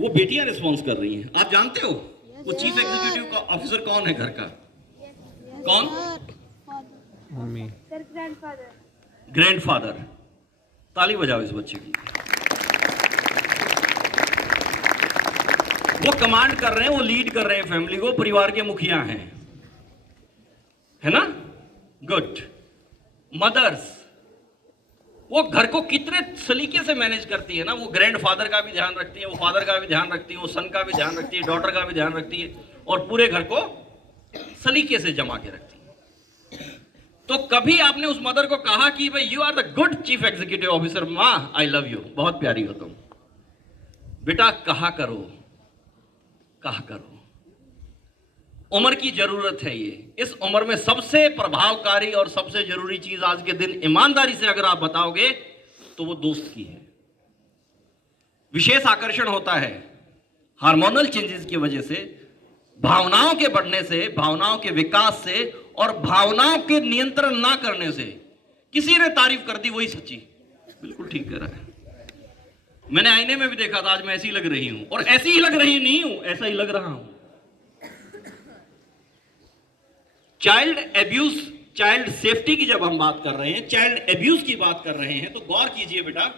वो बेटियां रिस्पॉन्स कर रही हैं। आप जानते हो वो चीफ एग्जीक्यूटिव का ऑफिसर कौन है घर का? कौन? मम्मी। Sir grandfather. ग्रैंडफादर। ताली बजाओ इस बच्चे की। वो कमांड कर रहे हैं, वो लीड कर रहे हैं फैमिली को, परिवार के मुखिया हैं, है ना? गुड। मदर्स, वो घर को कितने सलीके से मैनेज करती है ना। वो ग्रैंडफादर का भी ध्यान रखती है, वो फादर का भी ध्यान रखती है, वो सन का भी ध्यान रखती है, डॉटर का भी ध्यान रखती है, और पूरे घर को सलीके से जमा के रखती है। तो कभी आपने उस मदर को कहा कि भाई you are the good chief executive officer, माँ आई लव यू, बहुत प्यारी हो तुम। बेटा कहा करो, कहा करो। उम्र की जरूरत है ये। इस उम्र में सबसे प्रभावकारी और सबसे जरूरी चीज आज के दिन, ईमानदारी से अगर आप बताओगे तो वो दोस्त की है। विशेष आकर्षण होता है हार्मोनल चेंजेस की वजह से, भावनाओं के बढ़ने से, भावनाओं के विकास से, और भावनाओं के नियंत्रण ना करने से। किसी ने तारीफ कर दी वही सच्ची। बिल्कुल ठीक कह रहा है। मैंने आईने में भी देखा था, आज मैं ऐसी ही लग रही हूं, और ऐसी ही लग रही नहीं हूं, ऐसा ही लग रहा हूं। चाइल्ड एब्यूज, चाइल्ड सेफ्टी की जब हम बात कर रहे हैं, चाइल्ड एब्यूज की बात कर रहे हैं, तो गौर कीजिए बेटा,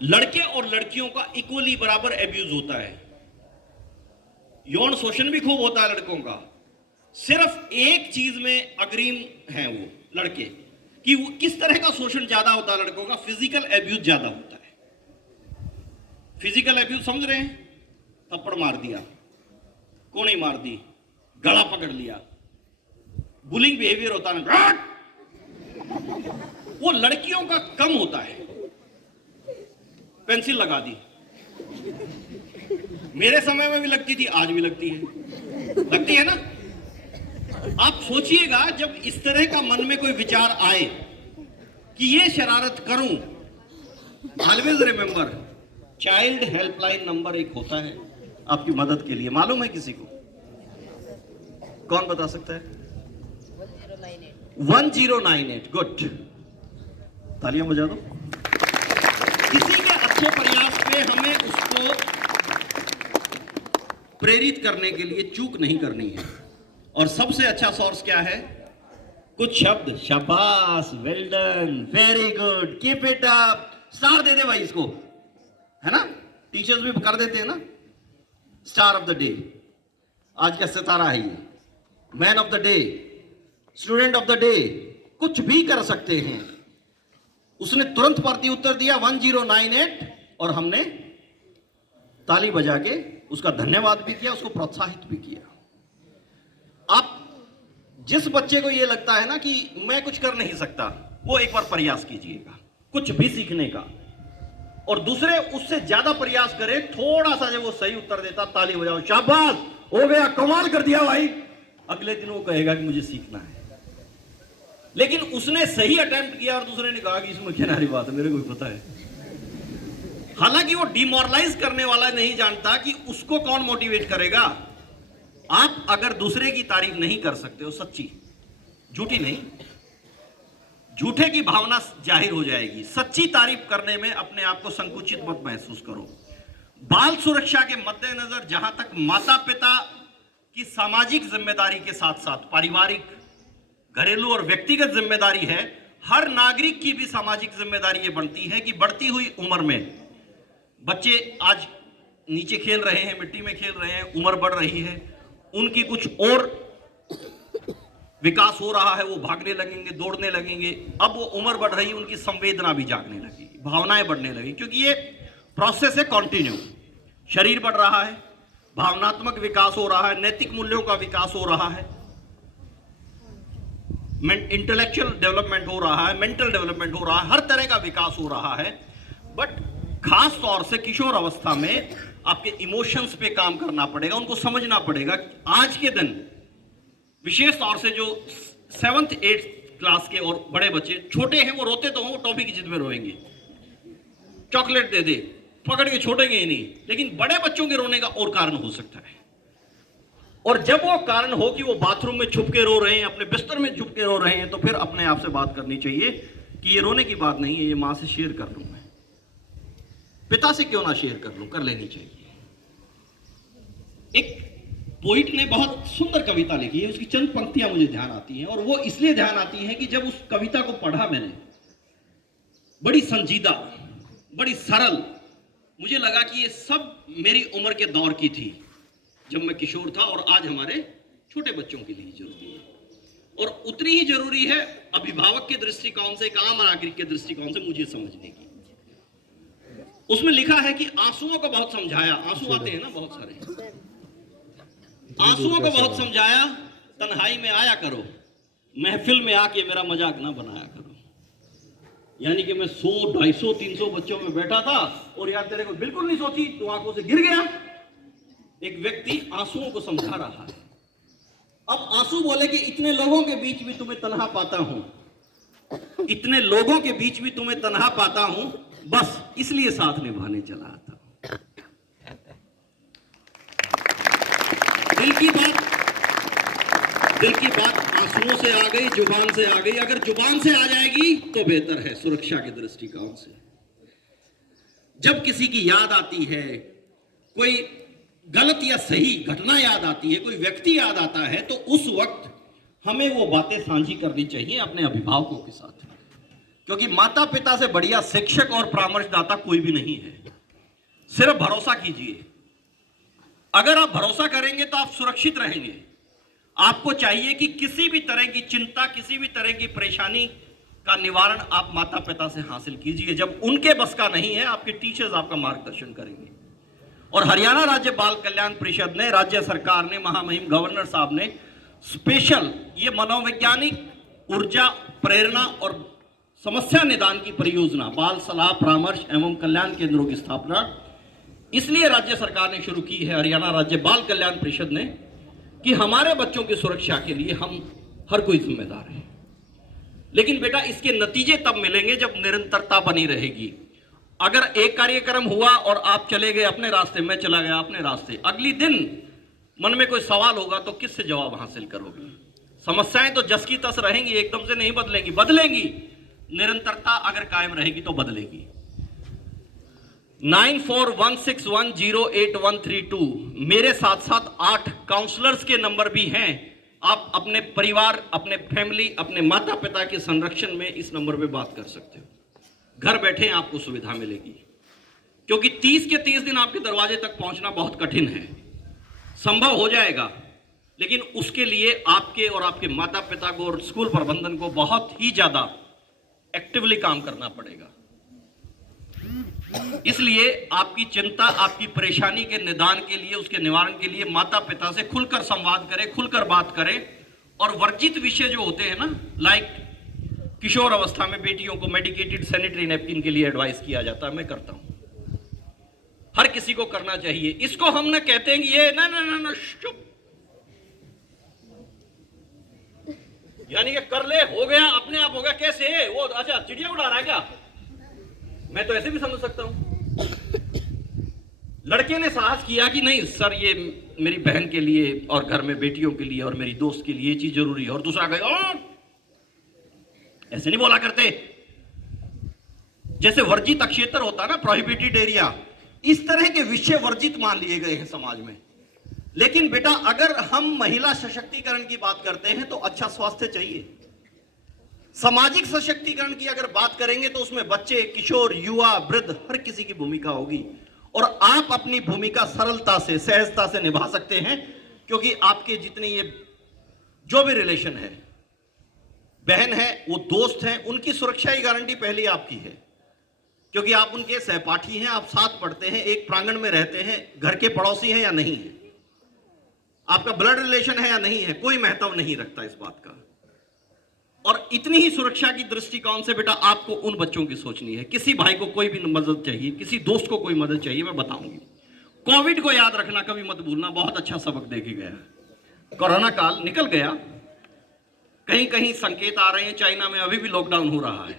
लड़के और लड़कियों का इक्वली बराबर एब्यूज होता है। यौन शोषण भी खूब होता है लड़कों का। सिर्फ एक चीज में अग्रिम हैं वो लड़के, कि वो किस तरह का शोषण ज्यादा होता है लड़कों का, फिजिकल एब्यूज ज्यादा होता है। फिजिकल एब्यूज समझ रहे हैं, थप्पड़ मार दिया, कोनी मार दी, गला पकड़ लिया, बुलिंग बिहेवियर होता है ना, वो लड़कियों का कम होता है। पेंसिल लगा दी, मेरे समय में भी लगती थी, आज भी लगती है ना। आप सोचिएगा जब इस तरह का मन में कोई विचार आए कि ये शरारत करूं, always remember child helpline number एक होता है आपकी मदद के लिए। मालूम है किसी को? कौन बता सकता है? 1098। गुड, तालियां बजा दो। किसी के अच्छे प्रयास पे हमें उसको प्रेरित करने के लिए चूक नहीं करनी है। और सबसे अच्छा सोर्स क्या है? कुछ शब्द, शाबाश, well done, very good, keep it up, star दे दे भाई इसको, है ना। टीचर्स भी कर देते हैं ना, स्टार ऑफ द डे, आज का सितारा है ये, man of the day, student of the day, कुछ भी कर सकते हैं। उसने तुरंत प्रति उत्तर दिया 1098 और हमने ताली बजा के उसका धन्यवाद भी किया, उसको प्रोत्साहित भी किया। आप जिस बच्चे को यह लगता है ना कि मैं कुछ कर नहीं सकता, वो एक बार प्रयास कीजिएगा कुछ भी सीखने का, और दूसरे उससे ज्यादा प्रयास करे, थोड़ा सा जब वो सही उत्तर देता ताली बजाओ, शाबाश, हो गया, कमाल कर दिया भाई। अगले दिन वो कहेगा कि मुझे सीखना है। लेकिन उसने सही अटेम्प्ट किया और दूसरे ने कहा कि इसमें क्या नारी बात है, मेरे को भी पता है। हालांकि वो डिमोरलाइज करने वाला नहीं जानता कि उसको कौन मोटिवेट करेगा। आप अगर दूसरे की तारीफ नहीं कर सकते हो, सच्ची, झूठी नहीं, झूठे की भावना जाहिर हो जाएगी। सच्ची तारीफ करने में अपने आप को संकुचित मत महसूस करो। बाल सुरक्षा के मद्देनजर जहां तक माता पिता की सामाजिक जिम्मेदारी के साथ साथ पारिवारिक, घरेलू और व्यक्तिगत जिम्मेदारी है, हर नागरिक की भी सामाजिक जिम्मेदारी ये बनती है कि बढ़ती हुई उम्र में बच्चे आज नीचे खेल रहे हैं, मिट्टी में खेल रहे हैं, उम्र बढ़ रही है, उनकी कुछ और विकास हो रहा है, वो भागने लगेंगे, दौड़ने लगेंगे। अब वो उम्र बढ़ रही है, उनकी संवेदना भी जागने लगेगी, भावनाएं बढ़ने लगेगी, क्योंकि ये प्रोसेस है कॉन्टिन्यू। शरीर बढ़ रहा है, भावनात्मक विकास हो रहा है, नैतिक मूल्यों का विकास हो रहा है, इंटेलेक्चुअल डेवलपमेंट हो रहा है, मेंटल डेवलपमेंट हो रहा है, हर तरह का विकास हो रहा है। बट खास तौर से किशोर अवस्था में आपके इमोशंस पे काम करना पड़ेगा, उनको समझना पड़ेगा। आज के दिन विशेष तौर से जो 7th 8th क्लास के और बड़े बच्चे छोटे हैं, वो रोते तो हों, वो टॉफी की जिद में रोएंगे, चॉकलेट दे दे, पकड़ के छोड़ेंगे ही नहीं। लेकिन बड़े बच्चों के रोने का और कारण हो सकता है, और जब वो कारण हो कि वो बाथरूम में छुप के रो रहे हैं, अपने बिस्तर में छुप के रो रहे हैं, तो फिर अपने आप से बात करनी चाहिए कि ये रोने की बात नहीं है, ये मां से शेयर कर लूं, मैं पिता से क्यों ना शेयर कर लूं, कर लेनी चाहिए। एक पोइट ने बहुत सुंदर कविता लिखी है, उसकी चंद पंक्तियां मुझे ध्यान आती हैं, और वो इसलिए ध्यान आती हैं कि जब उस कविता को पढ़ा मैंने, बड़ी संजीदा, बड़ी सरल, मुझे लगा कि ये सब मेरी उम्र के दौर की थी जब मैं किशोर था, और आज हमारे छोटे बच्चों के लिए जरूरी है, और उतनी ही जरूरी है अभिभावक के दृष्टिकोण से, एक आम नागरिक के दृष्टिकोण से मुझे समझने की। उसमें लिखा है कि आंसुओं को बहुत समझाया, आंसू आते हैं ना बहुत सारे, आंसुओं को बहुत समझाया, तन्हाई में आया करो, महफिल में आके मेरा मजाक ना बनाया करो। यानी कि मैं 100, 250, 300 बच्चों में बैठा था और यार तेरे को बिल्कुल नहीं सोची, तू आंखों से गिर गया। एक व्यक्ति आंसुओं को समझा रहा है। अब आंसू बोले कि इतने लोगों के बीच भी तुम्हें तन्हा पाता हूं, इतने लोगों के बीच भी तुम्हें तन्हा पाता हूं, बस इसलिए साथ निभाने चला आता। दिल की बात आंसुओं से आ गई, जुबान से आ गई। अगर जुबान से आ जाएगी तो बेहतर है सुरक्षा के दृष्टिकोण से। जब किसी की याद आती है, कोई गलत या सही घटना याद आती है, कोई व्यक्ति याद आता है, तो उस वक्त हमें वो बातें साझी करनी चाहिए अपने अभिभावकों के साथ, क्योंकि माता पिता से बढ़िया शिक्षक और परामर्शदाता कोई भी नहीं है। सिर्फ भरोसा कीजिए। अगर आप भरोसा करेंगे तो आप सुरक्षित रहेंगे। आपको चाहिए कि किसी भी तरह की चिंता, किसी भी तरह की परेशानी का निवारण आप माता पिता से हासिल कीजिए। जब उनके बस का नहीं है, आपके टीचर्स आपका मार्गदर्शन करेंगे। और हरियाणा राज्य बाल कल्याण परिषद ने, राज्य सरकार ने, महामहिम गवर्नर साहब ने स्पेशल ये मनोवैज्ञानिक ऊर्जा, प्रेरणा और समस्या निदान की परियोजना बाल सलाह परामर्श एवं कल्याण केंद्रों की स्थापना इसलिए राज्य सरकार ने शुरू की है, हरियाणा राज्य बाल कल्याण परिषद ने, कि हमारे बच्चों की सुरक्षा के लिए हम हर कोई जिम्मेदार है। लेकिन बेटा इसके नतीजे तब मिलेंगे जब निरंतरता बनी रहेगी। अगर एक कार्यक्रम हुआ और आप चले गए अपने रास्ते, मैं चला गया अपने रास्ते, अगली दिन मन में कोई सवाल होगा तो किससे जवाब हासिल करोगे? समस्याएं तो जस की तस रहेंगी, एकदम से नहीं बदलेंगी, बदलेंगी। निरंतरता अगर कायम रहेगी तो बदलेगी। 9416108132 मेरे साथ साथ 8 काउंसलर्स के नंबर भी हैं। आप अपने परिवार, अपने फैमिली, अपने माता पिता के संरक्षण में इस नंबर पे बात कर सकते हो। घर बैठे आपको सुविधा मिलेगी, क्योंकि 30 के 30 दिन आपके दरवाजे तक पहुंचना बहुत कठिन है। संभव हो जाएगा, लेकिन उसके लिए आपके और आपके माता पिता को और स्कूल प्रबंधन को बहुत ही ज्यादा एक्टिवली काम करना पड़ेगा। इसलिए आपकी चिंता, आपकी परेशानी के निदान के लिए, उसके निवारण के लिए माता पिता से खुलकर संवाद करें, खुलकर बात करें। और वर्जित विषय जो होते हैं ना, लाइक किशोर अवस्था में बेटियों को मेडिकेटेड सैनिटरी नैपकिन के लिए एडवाइस किया जाता है, मैं करता हूं, हर किसी को करना चाहिए। इसको हम न कहते हैं कि ये ना ना ना ना चुप, यानी कि कर ले, हो गया, अपने आप हो गया। कैसे? वो अच्छा चिड़िया उड़ा रहा है क्या? मैं तो ऐसे भी समझ सकता हूं। लड़के ने साहस किया कि नहीं सर, ये मेरी बहन के लिए और घर में बेटियों के लिए और मेरी दोस्त के लिए ये चीज जरूरी है। और दूसरा कहे ऐसे नहीं बोला करते। जैसे वर्जित क्षेत्र होता ना, प्रोहिबिटेड एरिया, इस तरह के विषय वर्जित मान लिए गए हैं समाज में। लेकिन बेटा अगर हम महिला सशक्तिकरण की बात करते हैं तो अच्छा स्वास्थ्य चाहिए। सामाजिक सशक्तिकरण की अगर बात करेंगे तो उसमें बच्चे, किशोर, युवा, वृद्ध, हर किसी की भूमिका होगी। और आप अपनी भूमिका सरलता से, सहजता से निभा सकते हैं, क्योंकि आपके जितने ये जो भी रिलेशन है, बहन है, वो दोस्त हैं, उनकी सुरक्षा की गारंटी पहले आपकी है, क्योंकि आप उनके सहपाठी हैं, आप साथ पढ़ते हैं, एक प्रांगण में रहते हैं, घर के पड़ोसी हैं या नहीं है, आपका ब्लड रिलेशन है या नहीं है, कोई महत्व नहीं रखता इस बात का। और इतनी ही सुरक्षा की दृष्टिकोण से बेटा आपको उन बच्चों की सोचनी है। किसी भाई को कोई भी मदद चाहिए, किसी दोस्त को कोई मदद चाहिए, मैं बताऊंगी। कोविड को याद रखना, कभी मत भूलना, बहुत अच्छा सबक दे के गया। कोरोना काल निकल गया, कहीं कहीं संकेत आ रहे हैं, चाइना में अभी भी लॉकडाउन हो रहा है।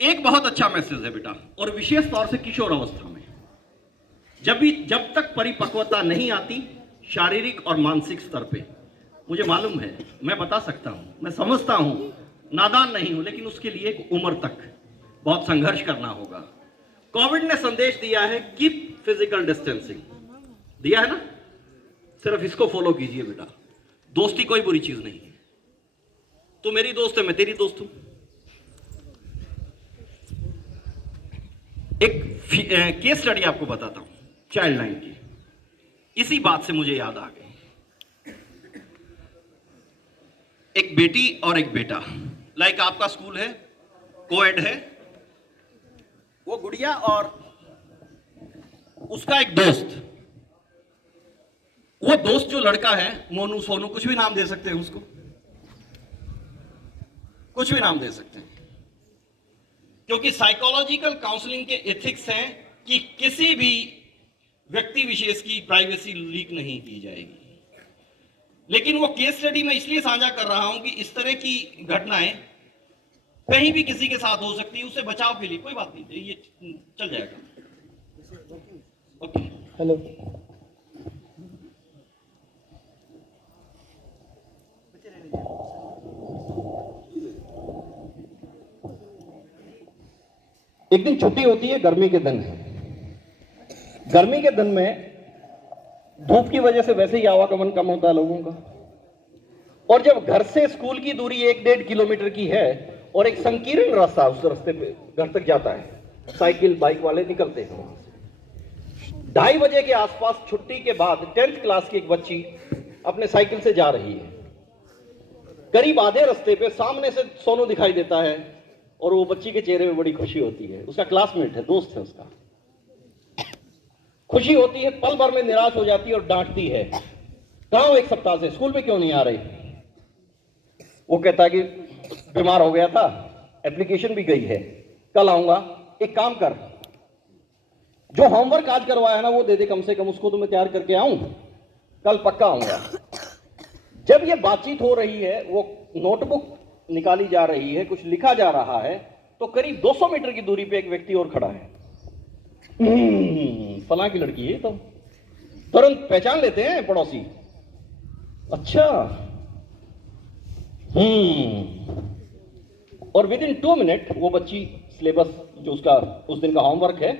एक बहुत अच्छा मैसेज है बेटा, और विशेष तौर से किशोर अवस्था में, जब तक परिपक्वता नहीं आती शारीरिक और मानसिक स्तर पे, मुझे मालूम है, मैं बता सकता हूं, मैं समझता हूं, नादान नहीं हूं, लेकिन उसके लिए एक उम्र तक बहुत संघर्ष करना होगा। कोविड ने संदेश दिया है, कीप फिजिकल डिस्टेंसिंग, दिया है ना, सिर्फ इसको फॉलो कीजिए बेटा। दोस्ती कोई बुरी चीज नहीं है, तू मेरी दोस्त है, मैं तेरी दोस्त हूं। एक केस स्टडी आपको बताता हूं, चाइल्ड लाइन की, इसी बात से मुझे याद आ गई। एक बेटी और एक बेटा, लाइक आपका स्कूल है, कोएड है, वो गुड़िया और उसका एक दोस्त, वो दोस्त जो लड़का है, मोनू, सोनू, कुछ भी नाम दे सकते हैं उसको, कुछ भी नाम दे सकते हैं, क्योंकि साइकोलॉजिकल काउंसलिंग के एथिक्स हैं कि किसी भी व्यक्ति विशेष की प्राइवेसी लीक नहीं की जाएगी। लेकिन वो केस स्टडी मैं इसलिए साझा कर रहा हूं कि इस तरह की घटनाएं कहीं भी किसी के साथ हो सकती है, उससे बचाव के लिए कोई बात नहीं, ये चल जाएगा। ओके, हेलो, एक दिन छुट्टी होती है, गर्मी के दिन है। गर्मी के दिन में धूप की वजह से वैसे ही आवागमन कम होता है लोगों का, और जब घर से स्कूल की दूरी 1-1.5 किलोमीटर की है और एक संकीर्ण रास्ता उस रास्ते पे घर तक जाता है, साइकिल बाइक वाले निकलते हैं वहां से। 2:30 बजे के आसपास छुट्टी के बाद 10th क्लास की एक बच्ची अपने साइकिल से जा रही है। करीब आधे रास्ते पे सामने से सोनू दिखाई देता है और वो बच्ची के चेहरे में बड़ी खुशी होती है। उसका क्लासमेट है, दोस्त है उसका। खुशी होती है, पल भर में निराश हो जाती है और डांटती है, कहाँ हो 1 सप्ताह से, स्कूल में क्यों नहीं आ रही? वो कहता है कि बीमार हो गया था, एप्लीकेशन भी गई है, कल आऊंगा। एक काम कर, जो होमवर्क आज करवाया है ना वो दे दे, कम से कम उसको तो मैं तैयार करके आऊं, कल पक्का आऊंगा। जब ये बातचीत हो रही है, वो नोटबुक निकाली जा रही है, कुछ लिखा जा रहा है, तो करीब 200 मीटर की दूरी पे एक व्यक्ति और खड़ा है। फलां की लड़की है, तो तुरंत पहचान लेते हैं पड़ोसी। अच्छा, और विद इन 2 मिनट वो बच्ची सिलेबस जो उसका उस दिन का होमवर्क है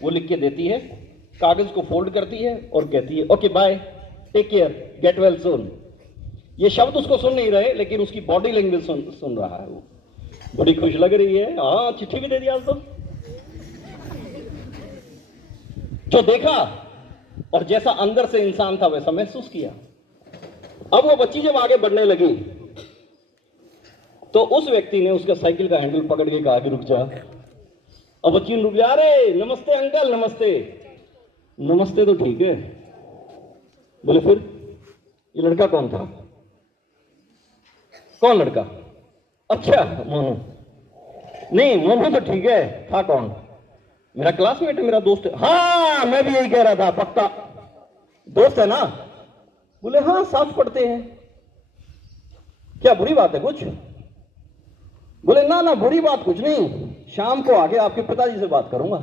वो लिख के देती है, कागज को फोल्ड करती है और कहती है okay bye, take care, get well soon. ये शब्द उसको सुन नहीं रहे, लेकिन उसकी बॉडी लैंग्वेज सुन रहा है। वो बड़ी खुश लग रही है। हाँ, चिट्ठी भी दे दिया आज तो। जो देखा और जैसा अंदर से इंसान था वैसा महसूस किया। अब वो बच्ची जब आगे बढ़ने लगी तो उस व्यक्ति ने उसका साइकिल का हैंडल पकड़ के कहा कि रुक जा। अब बच्ची ने रुक जा, अरे नमस्ते अंकल, नमस्ते। नमस्ते तो ठीक है, बोले फिर ये लड़का कौन था? कौन लड़का? अच्छा मोनू। नहीं मोनू तो ठीक है, था कौन? मेरा क्लासमेट है, मेरा दोस्त है। हाँ मैं भी यही कह रहा था, पक्का दोस्त है ना? बोले हाँ साथ पढ़ते हैं। क्या बुरी बात है कुछ? बोले ना ना बुरी बात कुछ नहीं, शाम को आके आपके पिताजी से बात करूंगा।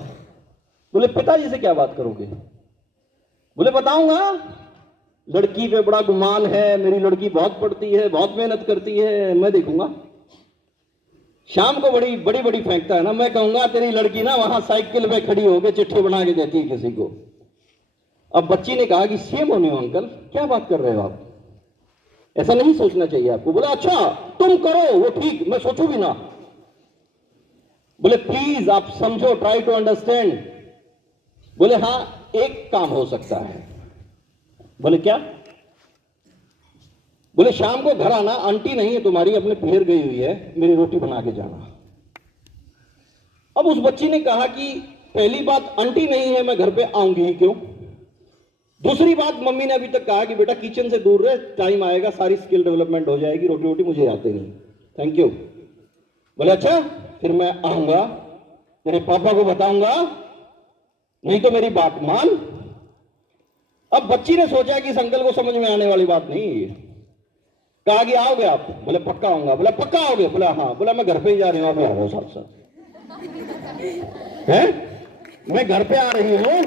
बोले पिताजी से क्या बात करोगे? बोले बताऊंगा, लड़की पे बड़ा गुमान है, मेरी लड़की बहुत पढ़ती है, बहुत मेहनत करती है, मैं देखूंगा। शाम को बड़ी बड़ी बड़ी फेंकता है ना, मैं कहूंगा तेरी लड़की ना वहां साइकिल पे खड़ी होकर चिट्ठी बना के देती है किसी को। अब बच्ची ने कहा कि सेम होने हो अंकल, क्या बात कर रहे हो आप, ऐसा नहीं सोचना चाहिए आपको। बोला अच्छा तुम करो वो ठीक, मैं सोचू भी ना। बोले प्लीज आप समझो, ट्राई टू अंडरस्टैंड। बोले हाँ एक काम हो सकता है। बोले क्या? बोले शाम को घर आना, आंटी नहीं है तुम्हारी, अपने पियर गई हुई है, मेरी रोटी बना के जाना। अब उस बच्ची ने कहा कि पहली बात आंटी नहीं है, मैं घर पे आऊंगी ही क्यों। दूसरी बात, मम्मी ने अभी तक कहा कि बेटा किचन से दूर रहे, टाइम आएगा सारी स्किल डेवलपमेंट हो जाएगी, रोटी रोटी मुझे आते नहीं, थैंक यू। बोले अच्छा फिर मैं आऊंगा, तेरे पापा को बताऊंगा, नहीं तो मेरी बात मान। अब बच्ची ने सोचा कि इस अंकल को समझ में आने वाली बात नहीं है। कहा कि आओगे आप? बोले पक्का आऊंगा। बोला पक्का आओगे? बोला हाँ। बोला मैं घर पे ही जा रही हूँ, अभी आ रहा हूँ साथ साथ। हैं? मैं घर पे आ रही हूँ।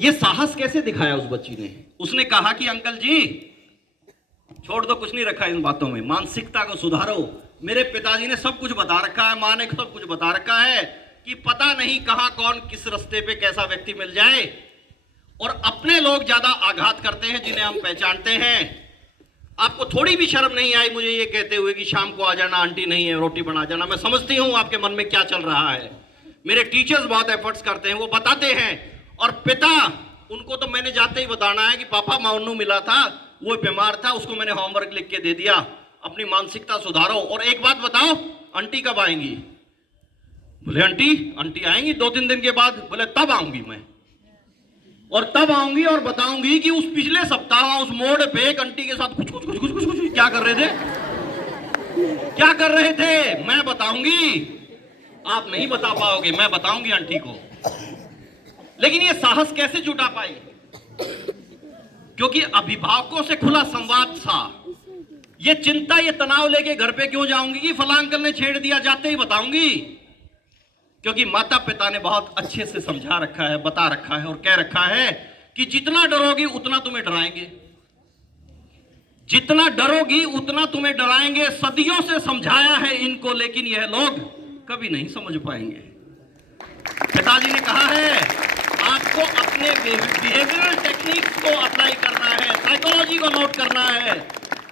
ये साहस कैसे दिखाया उस बच्ची ने? उसने कहा कि अंकल जी छोड़ दो, कुछ नहीं रखा इन बातों में, मानसिकता को सुधारो। मेरे पिताजी ने सब कुछ बता रखा है, माँ ने सब कुछ बता रखा है कि पता नहीं कहां कौन किस रास्ते पे कैसा व्यक्ति मिल जाए, और अपने लोग ज्यादा आघात करते हैं जिन्हें हम पहचानते हैं। आपको थोड़ी भी शर्म नहीं आई मुझे ये कहते हुए कि शाम को आ जाना, आंटी नहीं है, रोटी बना जाना। मैं समझती हूं आपके मन में क्या चल रहा है। मेरे टीचर्स बहुत एफर्ट्स करते हैं, वो बताते हैं। और पिता, उनको तो मैंने जाते ही बताना है कि पापा मोनू मिला था, वो बीमार था, उसको मैंने होमवर्क लिख के दे दिया, अपनी मानसिकता सुधारो। और एक बात बताओ, आंटी कब आएंगी? बोले आंटी आएंगी 2-3 दिन के बाद। बोले तब आऊंगी मैं, और तब आऊंगी और बताऊंगी कि उस पिछले सप्ताह उस मोड़ पे एक आंटी के साथ कुछ क्या कर रहे थे, क्या कर रहे थे, मैं बताऊंगी। आप नहीं बता पाओगे, मैं बताऊंगी आंटी को। लेकिन ये साहस कैसे जुटा पाई? क्योंकि अभिभावकों से खुला संवाद था। ये चिंता, ये तनाव लेके घर पे क्यों जाऊंगी कि फलां अंकल ने छेड़ दिया, जाते ही बताऊंगी। क्योंकि माता पिता ने बहुत अच्छे से समझा रखा है, बता रखा है और कह रखा है कि जितना डरोगी उतना तुम्हें डराएंगे, जितना डरोगी उतना तुम्हें डराएंगे। सदियों से समझाया है इनको, लेकिन यह लोग कभी नहीं समझ पाएंगे। पिताजी ने कहा है आपको अपने बिहेवियरल टेक्निक्स को अप्लाई करना है, साइकोलॉजी को नोट करना है।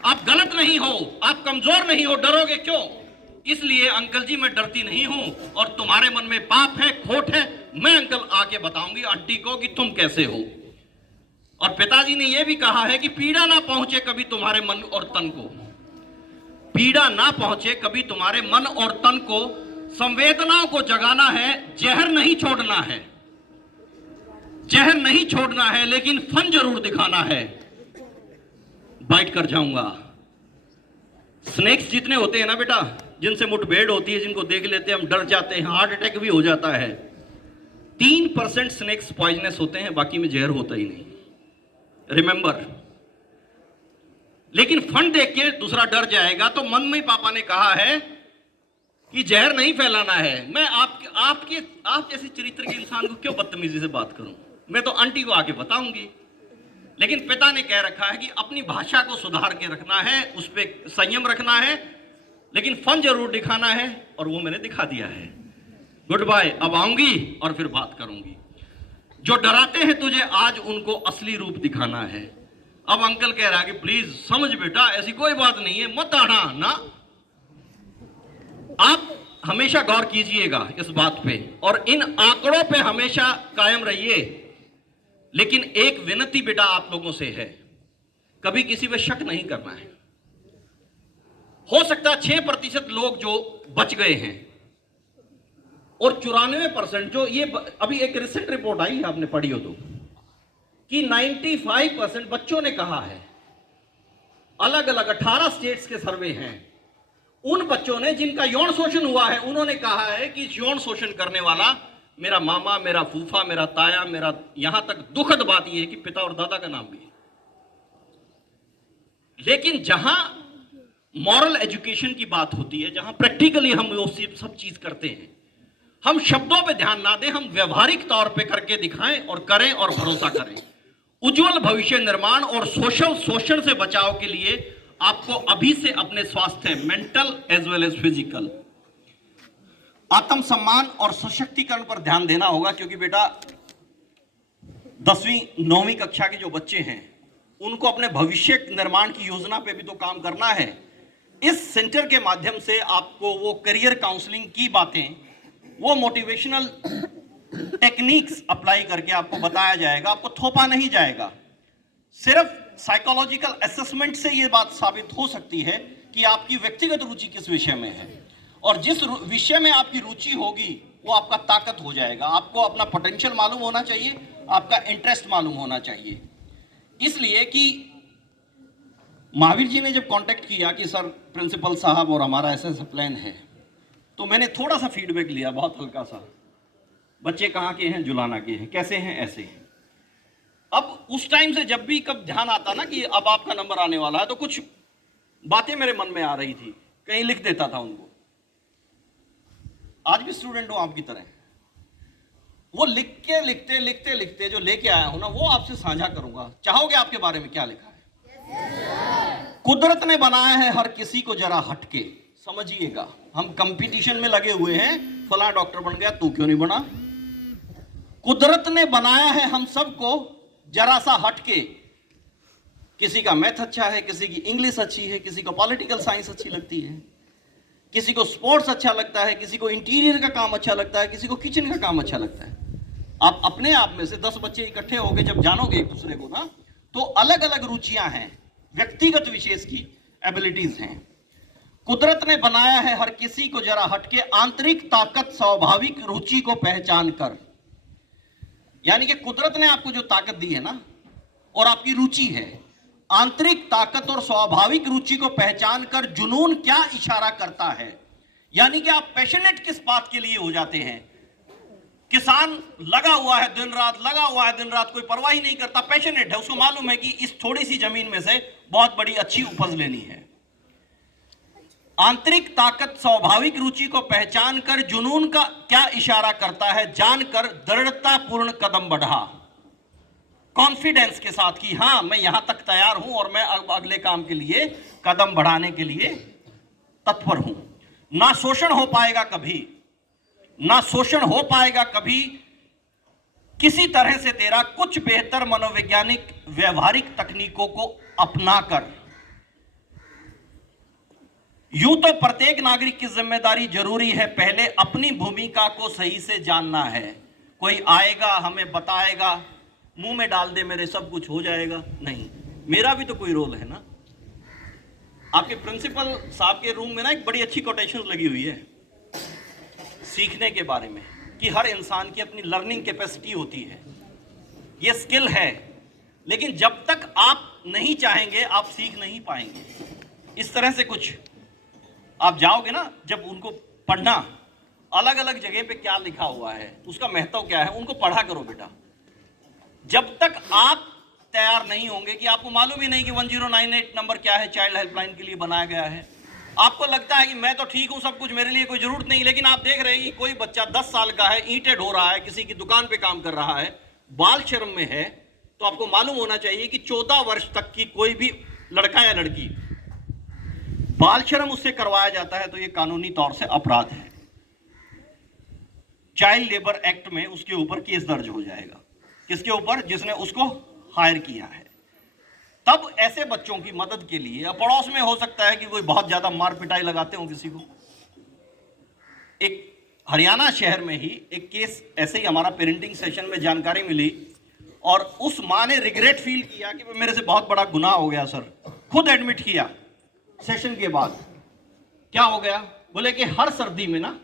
आप गलत नहीं हो, आप कमजोर नहीं हो, डरोगे क्यों? इसलिए अंकल जी मैं डरती नहीं हूं, और तुम्हारे मन में पाप है, खोट है, मैं अंकल आके बताऊंगी आंटी को कि तुम कैसे हो। और पिताजी ने यह भी कहा है कि पीड़ा ना पहुंचे कभी तुम्हारे मन और तन को, पीड़ा ना पहुंचे कभी तुम्हारे मन और तन को, संवेदनाओं को जगाना है, जहर नहीं छोड़ना है, जहर नहीं छोड़ना है, लेकिन फन जरूर दिखाना है। बाइट कर जाऊंगा। स्नेक्स जितने होते हैं ना बेटा, जिनसे मुठभेड़ होती है, जिनको देख लेते हैं हम डर जाते हैं, हार्ट अटैक भी हो जाता है, 3% स्नेक्स पॉइजनस होते हैं, बाकी में जहर होता ही नहीं, रिमेंबर। लेकिन फन देख के दूसरा डर जाएगा, तो मन में पापा ने कहा है कि जहर नहीं फैलाना है। मैं आप जैसे चरित्र के इंसान को क्यों बदतमीजी से बात करूं, मैं तो आंटी को आके बताऊंगी। लेकिन पिता ने कह रखा है कि अपनी भाषा को सुधार के रखना है, उस पर संयम रखना है, लेकिन फन जरूर दिखाना है, और वो मैंने दिखा दिया है। गुड बाय, अब आऊंगी और फिर बात करूंगी। जो डराते हैं तुझे आज उनको असली रूप दिखाना है। अब अंकल कह रहा है कि प्लीज समझ बेटा, ऐसी कोई बात नहीं है, मत आना ना। आप हमेशा गौर कीजिएगा इस बात पे, और इन आंकड़ों पे हमेशा कायम रहिए। लेकिन एक विनती बेटा आप लोगों से है, कभी किसी पे शक नहीं करना है। हो सकता है 6% लोग जो बच गए हैं, और 94% जो ये अभी एक रिसेंट रिपोर्ट आई है, आपने पढ़ी हो तो, कि 95% बच्चों ने कहा है, अलग अलग 18 स्टेट्स के सर्वे हैं, उन बच्चों ने जिनका यौन शोषण हुआ है, उन्होंने कहा है कि यौन शोषण करने वाला मेरा मामा, मेरा फूफा, मेरा ताया, मेरा, यहां तक दुखद बात यह है कि पिता और दादा का नाम भी है। लेकिन जहां मॉरल एजुकेशन की बात होती है, जहां प्रैक्टिकली हम वो सब चीज करते हैं, हम शब्दों पे ध्यान ना दें, हम व्यवहारिक तौर पे करके दिखाएं और करें और भरोसा करें। उज्जवल भविष्य निर्माण और सोशल शोषण से बचाव के लिए आपको अभी से अपने स्वास्थ्य, mental as well as physical, आत्मसम्मान और सशक्तिकरण पर ध्यान देना होगा। क्योंकि बेटा 10वीं 9वीं कक्षा के जो बच्चे हैं, उनको अपने भविष्य निर्माण की योजना पे भी तो काम करना है। इस सेंटर के माध्यम से आपको वो करियर काउंसलिंग की बातें, वो मोटिवेशनल टेक्निक्स अप्लाई करके आपको बताया जाएगा, आपको थोपा नहीं जाएगा। सिर्फ साइकोलॉजिकल असेसमेंट से ये बात साबित हो सकती है कि आपकी व्यक्तिगत रुचि किस विषय में है, और जिस विषय में आपकी रुचि होगी वो आपका ताकत हो जाएगा। आपको अपना पोटेंशियल मालूम होना चाहिए, आपका इंटरेस्ट मालूम होना चाहिए। इसलिए कि महावीर जी ने जब कांटेक्ट किया कि सर प्रिंसिपल साहब और हमारा ऐसा प्लान है, तो मैंने थोड़ा सा फीडबैक लिया, बहुत हल्का सा। बच्चे कहाँ के हैं? जुलाना के हैं। कैसे हैं? ऐसे हैं। अब उस टाइम से जब भी कब ध्यान आता ना कि अब आपका नंबर आने वाला है, तो कुछ बातें मेरे मन में आ रही थी, कहीं लिख देता था उनको। आज भी स्टूडेंट हूं आपकी तरह, वो लिखते जो लेके आया हूं ना, वो आपसे साझा करूंगा। चाहोगे आपके बारे में क्या लिखा है? कुदरत ने बनाया है हर किसी को जरा हटके। समझिएगा, हम कंपटीशन में लगे हुए हैं, फला डॉक्टर बन गया, तू क्यों नहीं बना? कुदरत ने बनाया है हम सबको जरा सा हटके। किसी का मैथ अच्छा है, किसी की इंग्लिश अच्छी है, किसी को पॉलिटिकल साइंस अच्छी लगती है, किसी को स्पोर्ट्स अच्छा लगता है, किसी को इंटीरियर का काम अच्छा लगता है, किसी को किचन का काम अच्छा लगता है। आप अपने आप में से 10 बच्चे इकट्ठे होकर जब जानोगे एक दूसरे को ना, तो अलग अलग रुचियां हैं, व्यक्तिगत विशेष की एबिलिटीज हैं। कुदरत ने बनाया है हर किसी को जरा हटके, आंतरिक ताकत स्वाभाविक रुचि को पहचान कर। यानी कि कुदरत ने आपको जो ताकत दी है ना, और आपकी रुचि है, आंतरिक ताकत और स्वाभाविक रुचि को पहचान कर जुनून क्या इशारा करता है। यानी कि आप पैशनेट किस बात के लिए हो जाते हैं। किसान लगा हुआ है दिन रात, कोई परवाह ही नहीं करता, पैशनेट है, उसको मालूम है कि इस थोड़ी सी जमीन में से बहुत बड़ी अच्छी उपज लेनी है। आंतरिक ताकत स्वाभाविक रुचि को पहचान कर जुनून का क्या इशारा करता है, जानकर दृढ़तापूर्ण कदम बढ़ा, कॉन्फिडेंस के साथ कि हाँ मैं यहां तक तैयार हूं और मैं अब अगले काम के लिए कदम बढ़ाने के लिए तत्पर हूं। ना शोषण हो पाएगा कभी किसी तरह से तेरा, कुछ बेहतर मनोवैज्ञानिक व्यवहारिक तकनीकों को अपनाकर। यूं तो प्रत्येक नागरिक की जिम्मेदारी जरूरी है, पहले अपनी भूमिका को सही से जानना है। कोई आएगा हमें बताएगा, मुंह में डाल दे मेरे सब कुछ हो जाएगा, नहीं, मेरा भी तो कोई रोल है ना। आपके प्रिंसिपल साहब के रूम में ना एक बड़ी अच्छी कोटेशन लगी हुई है सीखने के बारे में, कि हर इंसान की अपनी लर्निंग कैपेसिटी होती है, ये स्किल है, लेकिन जब तक आप नहीं चाहेंगे आप सीख नहीं पाएंगे। इस तरह से कुछ आप जाओगे ना, जब उनको पढ़ना, अलग अलग जगह पे क्या लिखा हुआ है, उसका महत्व क्या है, उनको पढ़ा करो बेटा। जब तक आप तैयार नहीं होंगे, कि आपको मालूम ही नहीं कि 1098 नंबर क्या है, चाइल्ड हेल्पलाइन के लिए बनाया गया है, आपको लगता है कि मैं तो ठीक हूं, सब कुछ मेरे लिए कोई जरूरत नहीं, लेकिन आप देख रहे हैं कि कोई बच्चा 10 साल का है, ईंटें ढो रहा है, किसी की दुकान पे काम कर रहा है, बाल श्रम में है, तो आपको मालूम होना चाहिए कि 14 वर्ष तक की कोई भी लड़का या लड़की बाल श्रम उससे करवाया जाता है तो ये कानूनी तौर से अपराध है। चाइल्ड लेबर एक्ट में उसके ऊपर केस दर्ज हो जाएगा। किसके ऊपर? जिसने उसको हायर किया है। तब ऐसे बच्चों की मदद के लिए, पड़ोस में हो सकता है कि कोई बहुत ज्यादा मार पिटाई लगाते हो किसी को। एक हरियाणा शहर में ही एक केस ऐसे ही हमारा पेरेंटिंग सेशन में जानकारी मिली, और उस मां ने रिग्रेट फील किया कि मेरे से बहुत बड़ा गुनाह हो गया सर, खुद एडमिट किया सेशन के बाद। क्या हो गया? बोले कि हर सर्दी में ना,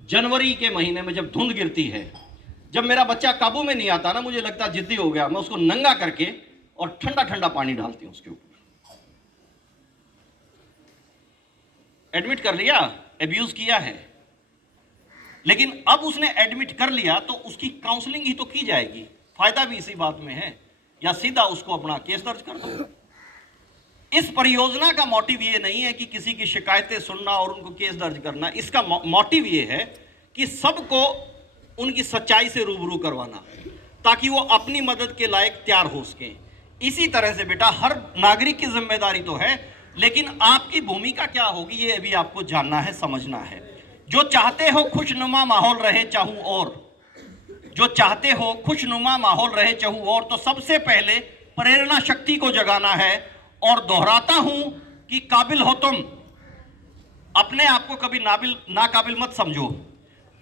जनवरी के महीने में जब धुंध गिरती है, जब मेरा बच्चा काबू में नहीं आता ना, मुझे लगता जिद्दी हो गया, मैं उसको नंगा करके और ठंडा ठंडा पानी डालती हूं उसके ऊपर। एडमिट कर लिया, एब्यूज किया है, लेकिन अब उसने एडमिट कर लिया तो उसकी काउंसलिंग ही तो की जाएगी। फायदा भी इसी बात में है, या सीधा उसको अपना केस दर्ज कर दो। इस परियोजना का मोटिव ये नहीं है कि किसी की शिकायतें सुनना और उनको केस दर्ज करना। इसका मोटिव ये है कि सबको उनकी सच्चाई से रूबरू करवाना, ताकि वो अपनी मदद के लायक तैयार हो सके। इसी तरह से बेटा हर नागरिक की जिम्मेदारी तो है, लेकिन आपकी भूमिका क्या होगी ये अभी आपको जानना है, समझना है। जो चाहते हो खुशनुमा माहौल रहे चाहूं और, जो चाहते हो खुशनुमा माहौल रहे चाहूं और, तो सबसे पहले प्रेरणा शक्ति को जगाना है। और दोहराता हूं कि काबिल हो तुम, अपने आप को कभी नाकाबिल मत समझो।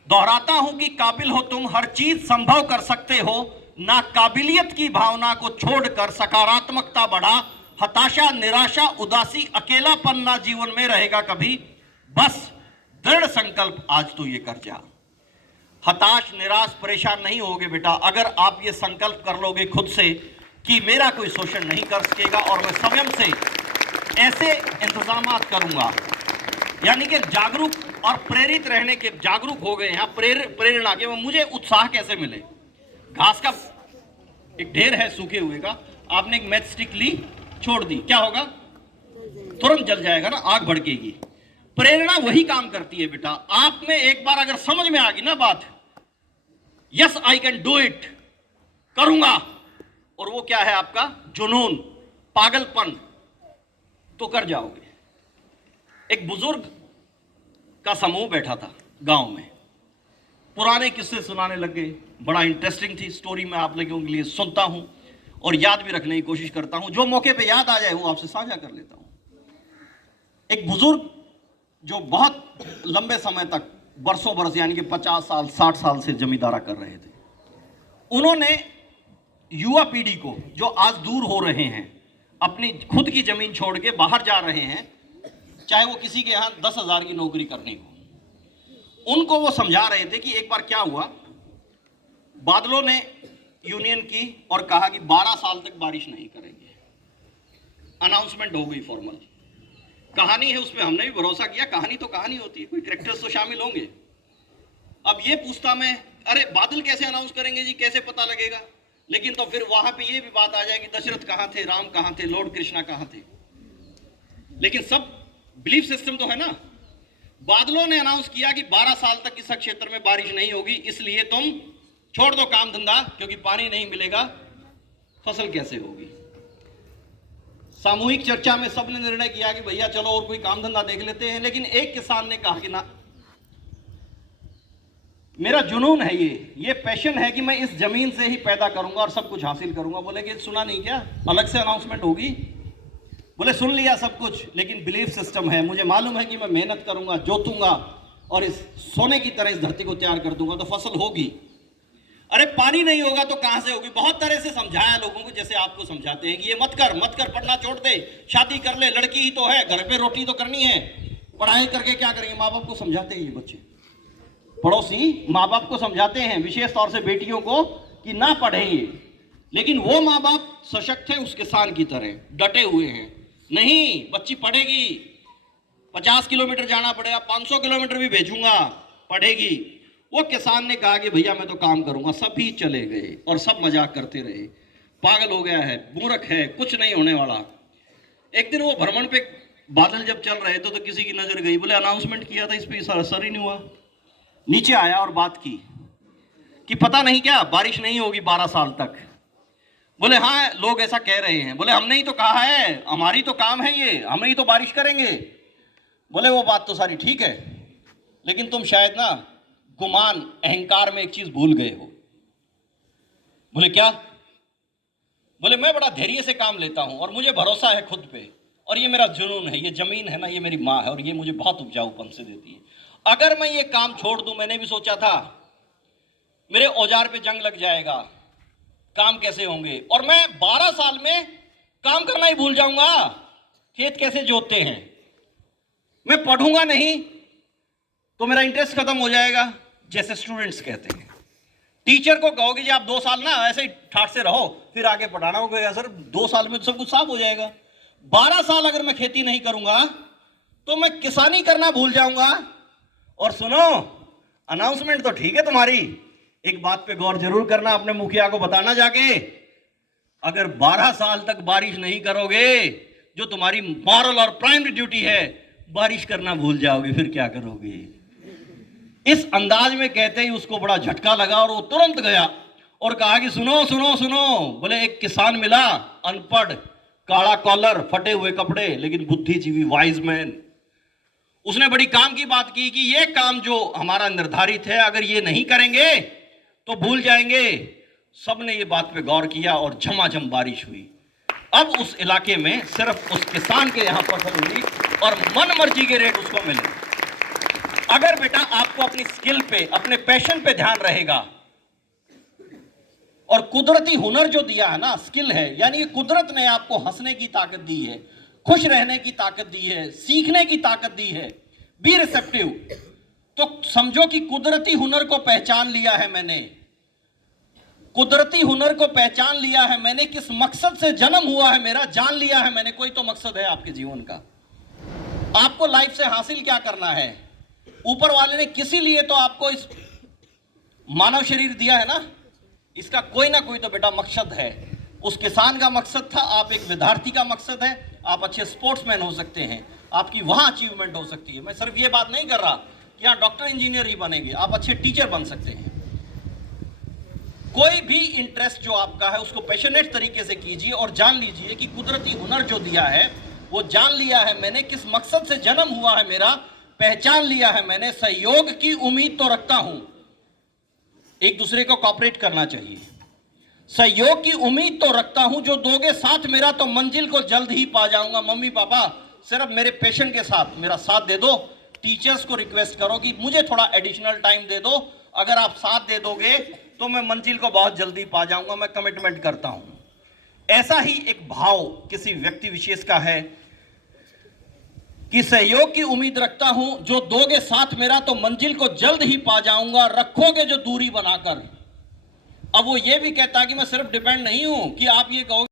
दोहराता हूं कि काबिल हो तुम, हर चीज संभव कर सकते हो। नाकाबिलियत की भावना को छोड़कर सकारात्मकता बढ़ा। हताशा, निराशा, उदासी, अकेलापन ना जीवन में रहेगा कभी। बस दृढ़ संकल्प आज तो ये कर जा। हताश, निराश, परेशान नहीं होगे बेटा अगर आप ये संकल्प कर लोगे खुद से कि मेरा कोई शोषण नहीं कर सकेगा और मैं स्वयं से ऐसे इंतजामात करूंगा। यानी कि जागरूक और प्रेरित रहने के, जागरूक हो गए यहाँ प्रेरणा के, मुझे उत्साह कैसे मिले। घास का एक ढेर है सूखे हुए का, आपने एक मैच स्टिक ली, छोड़ दी, क्या होगा? तुरंत जल जाएगा ना, आग भड़केगी। प्रेरणा वही काम करती है बेटा। आप में एक बार अगर समझ में आ गई ना बात, yes I can do it, करूंगा, और वो क्या है आपका जुनून, पागलपन, तो कर जाओगे। एक बुजुर्ग का समूह बैठा था गांव में, पुराने किस्से सुनाने लग गए। बड़ा इंटरेस्टिंग थी स्टोरी, मैं आप लोगों के लिए सुनता हूं और याद भी रखने की कोशिश करता हूं। जो मौके पे याद आ जाए वो आपसे साझा कर लेता हूं। एक बुजुर्ग जो बहुत लंबे समय तक, बरसों बरस, यानी कि 50 साल 60 साल से जमींदारा कर रहे थे, उन्होंने युवा पीढ़ी को, जो आज दूर हो रहे हैं, अपनी खुद की जमीन छोड़ के बाहर जा रहे हैं, चाहे वो किसी के यहां 10,000 की नौकरी करनी हो, उनको वो समझा रहे थे कि एक बार क्या हुआ, बादलों ने यूनियन की और कहा कि 12 साल तक बारिश नहीं करेंगे। अनाउंसमेंट हो गई फॉर्मल। कहानी है, उस पर हमने भी भरोसा किया, कहानी तो कहानी होती है, कोई कैरेक्टर्स तो शामिल होंगे। अब ये पूछता मैं, अरे बादल कैसे अनाउंस करेंगे जी, कैसे पता लगेगा? लेकिन तो फिर वहां पे ये भी बात आ जाएगी, दशरथ कहां थे, राम कहां थे, लॉर्ड कृष्णा कहां थे? लेकिन सब बिलीफ सिस्टम तो है ना। बादलों ने अनाउंस किया कि 12 साल तक इस क्षेत्र में बारिश नहीं होगी, इसलिए तुम छोड़ दो काम धंधा, क्योंकि पानी नहीं मिलेगा, फसल कैसे होगी? सामूहिक चर्चा में सबने निर्णय किया कि भैया चलो और कोई काम धंधा देख लेते हैं। लेकिन एक किसान ने कहा कि ना, मेरा जुनून है, ये पैशन है कि मैं इस जमीन से ही पैदा करूंगा और सब कुछ हासिल करूंगा। बोले कि सुना नहीं क्या, अलग से अनाउंसमेंट होगी? बोले सुन लिया सब कुछ, लेकिन बिलीफ सिस्टम है, मुझे मालूम है कि मैं मेहनत करूंगा, जोतूंगा और इस सोने की तरह इस धरती को तैयार कर दूंगा तो फसल होगी। अरे पानी नहीं होगा तो कहां से होगी। बहुत तरह से समझाया लोगों को, जैसे आपको समझाते हैं कि ये मत कर पढ़ना छोड़ दे, शादी कर ले, लड़की ही तो है, घर पे रोटी तो करनी है, पढ़ाई करके क्या करेंगे। माँ बाप को समझाते हैं ये बच्चे, पड़ोसी माँ बाप को समझाते हैं, विशेष तौर से बेटियों को, कि ना पढ़े ये। लेकिन वो माँ बाप सशक्त है उस किसान की तरह, डटे हुए हैं, नहीं बच्ची पढ़ेगी, 50 किलोमीटर जाना पड़ेगा, 500 किलोमीटर भी भेजूंगा, पढ़ेगी। वो किसान ने कहा कि भैया मैं तो काम करूंगा। सभी चले गए और सब मजाक करते रहे, पागल हो गया है, मूर्ख है, कुछ नहीं होने वाला। एक दिन वो भ्रमण पे बादल जब चल रहे थे तो किसी की नजर गई, बोले अनाउंसमेंट किया था, इस पर असर ही नहीं हुआ। नीचे आया और बात की कि पता नहीं क्या बारिश नहीं होगी 12 साल तक। बोले हाँ लोग ऐसा कह रहे हैं। बोले हमने ही तो कहा है, हमारी तो काम है ये, हम ही तो बारिश करेंगे। बोले वो बात तो सारी ठीक है, लेकिन तुम शायद ना गुमान, अहंकार में एक चीज भूल गए हो। बोले क्या? बोले मैं बड़ा धैर्य से काम लेता हूं और मुझे भरोसा है खुद पे, और ये मेरा जुनून है, ये जमीन है ना, ये मेरी माँ है और ये मुझे बहुत उपजाऊपन से देती है। अगर मैं ये काम छोड़ दूं, मैंने भी सोचा था मेरे औजार पे जंग लग जाएगा, काम कैसे होंगे, और मैं 12 साल में काम करना ही भूल जाऊंगा, खेत कैसे जोतते हैं, मैं पढ़ूंगा नहीं तो मेरा इंटरेस्ट खत्म हो जाएगा। जैसे स्टूडेंट्स कहते हैं, टीचर को कहोगे जी आप 2 साल ना ऐसे ही ठाठ से रहो, फिर आगे पढ़ाना होगा, सर 2 साल में तो सब कुछ साफ हो जाएगा। 12 साल अगर मैं खेती नहीं करूंगा तो मैं किसानी करना भूल जाऊंगा। और सुनो, अनाउंसमेंट तो ठीक है तुम्हारी, एक बात पे गौर जरूर करना, अपने मुखिया को बताना जाके, अगर 12 साल तक बारिश नहीं करोगे, जो तुम्हारी मॉरल और प्राइमरी ड्यूटी है, बारिश करना भूल जाओगे, फिर क्या करोगे। इस अंदाज में कहते ही उसको बड़ा झटका लगा और वो तुरंत गया और कहा कि सुनो सुनो सुनो। बोले एक किसान मिला, अनपढ़, काला कॉलर, फटे हुए कपड़े, लेकिन बुद्धिजीवी, वाइज मैन। उसने बड़ी काम की बात की कि ये काम जो हमारा निर्धारित है, अगर ये नहीं करेंगे तो भूल जाएंगे। सबने ये बात पे गौर किया और झमाझम बारिश हुई। अब उस इलाके में सिर्फ उस किसान के यहां फसल हुई और मन मर्जी के रेट उसको मिले। अगर बेटा आपको अपनी स्किल पे, अपने पैशन पे ध्यान रहेगा, और कुदरती हुनर जो दिया है ना, स्किल है, यानी कि कुदरत ने आपको हंसने की ताकत दी है, खुश रहने की ताकत दी है, सीखने की ताकत दी है, बी रिसेप्टिव, तो समझो कि कुदरती हुनर को पहचान लिया है मैंने, कुदरती हुनर को पहचान लिया है मैंने, किस मकसद से जन्म हुआ है मेरा, जान लिया है मैंने। कोई तो मकसद है आपके जीवन का, आपको लाइफ से हासिल क्या करना है। ऊपर वाले ने किसी लिए तो आपको इस मानव शरीर दिया है ना, इसका कोई ना कोई तो बेटा मकसद है। उस किसान का मकसद था, आप एक विद्यार्थी का मकसद है, आप अच्छे स्पोर्ट्समैन हो सकते हैं, आपकी वहां अचीवमेंट हो सकती है। मैं सिर्फ ये बात नहीं कर रहा कि आप डॉक्टर इंजीनियर ही बनेंगे, आप अच्छे टीचर बन सकते हैं। कोई भी इंटरेस्ट जो आपका है उसको पैशनेट तरीके से कीजिए और जान लीजिए कि कुदरती हुनर जो दिया है वो जान लिया है मैंने, किस मकसद से जन्म हुआ है मेरा, पहचान लिया है मैंने। सहयोग की उम्मीद तो रखता हूं, एक दूसरे को कोऑपरेट करना चाहिए। सहयोग की उम्मीद तो रखता हूं, जो दोगे साथ मेरा तो मंजिल को जल्द ही पा जाऊंगा। मम्मी पापा सिर्फ मेरे पैशन के साथ मेरा साथ दे दो। टीचर्स को रिक्वेस्ट करो कि मुझे थोड़ा एडिशनल टाइम दे दो, अगर आप साथ दे दोगे तो मैं मंजिल को बहुत जल्दी पा जाऊंगा, मैं कमिटमेंट करता हूं। ऐसा ही एक भाव किसी व्यक्ति विशेष का है कि सहयोग की उम्मीद रखता हूं, जो दोगे साथ मेरा तो मंजिल को जल्द ही पा जाऊंगा, रखोगे जो दूरी बनाकर। अब वो ये भी कहता है कि मैं सिर्फ डिपेंड नहीं हूं कि आप ये कहोगे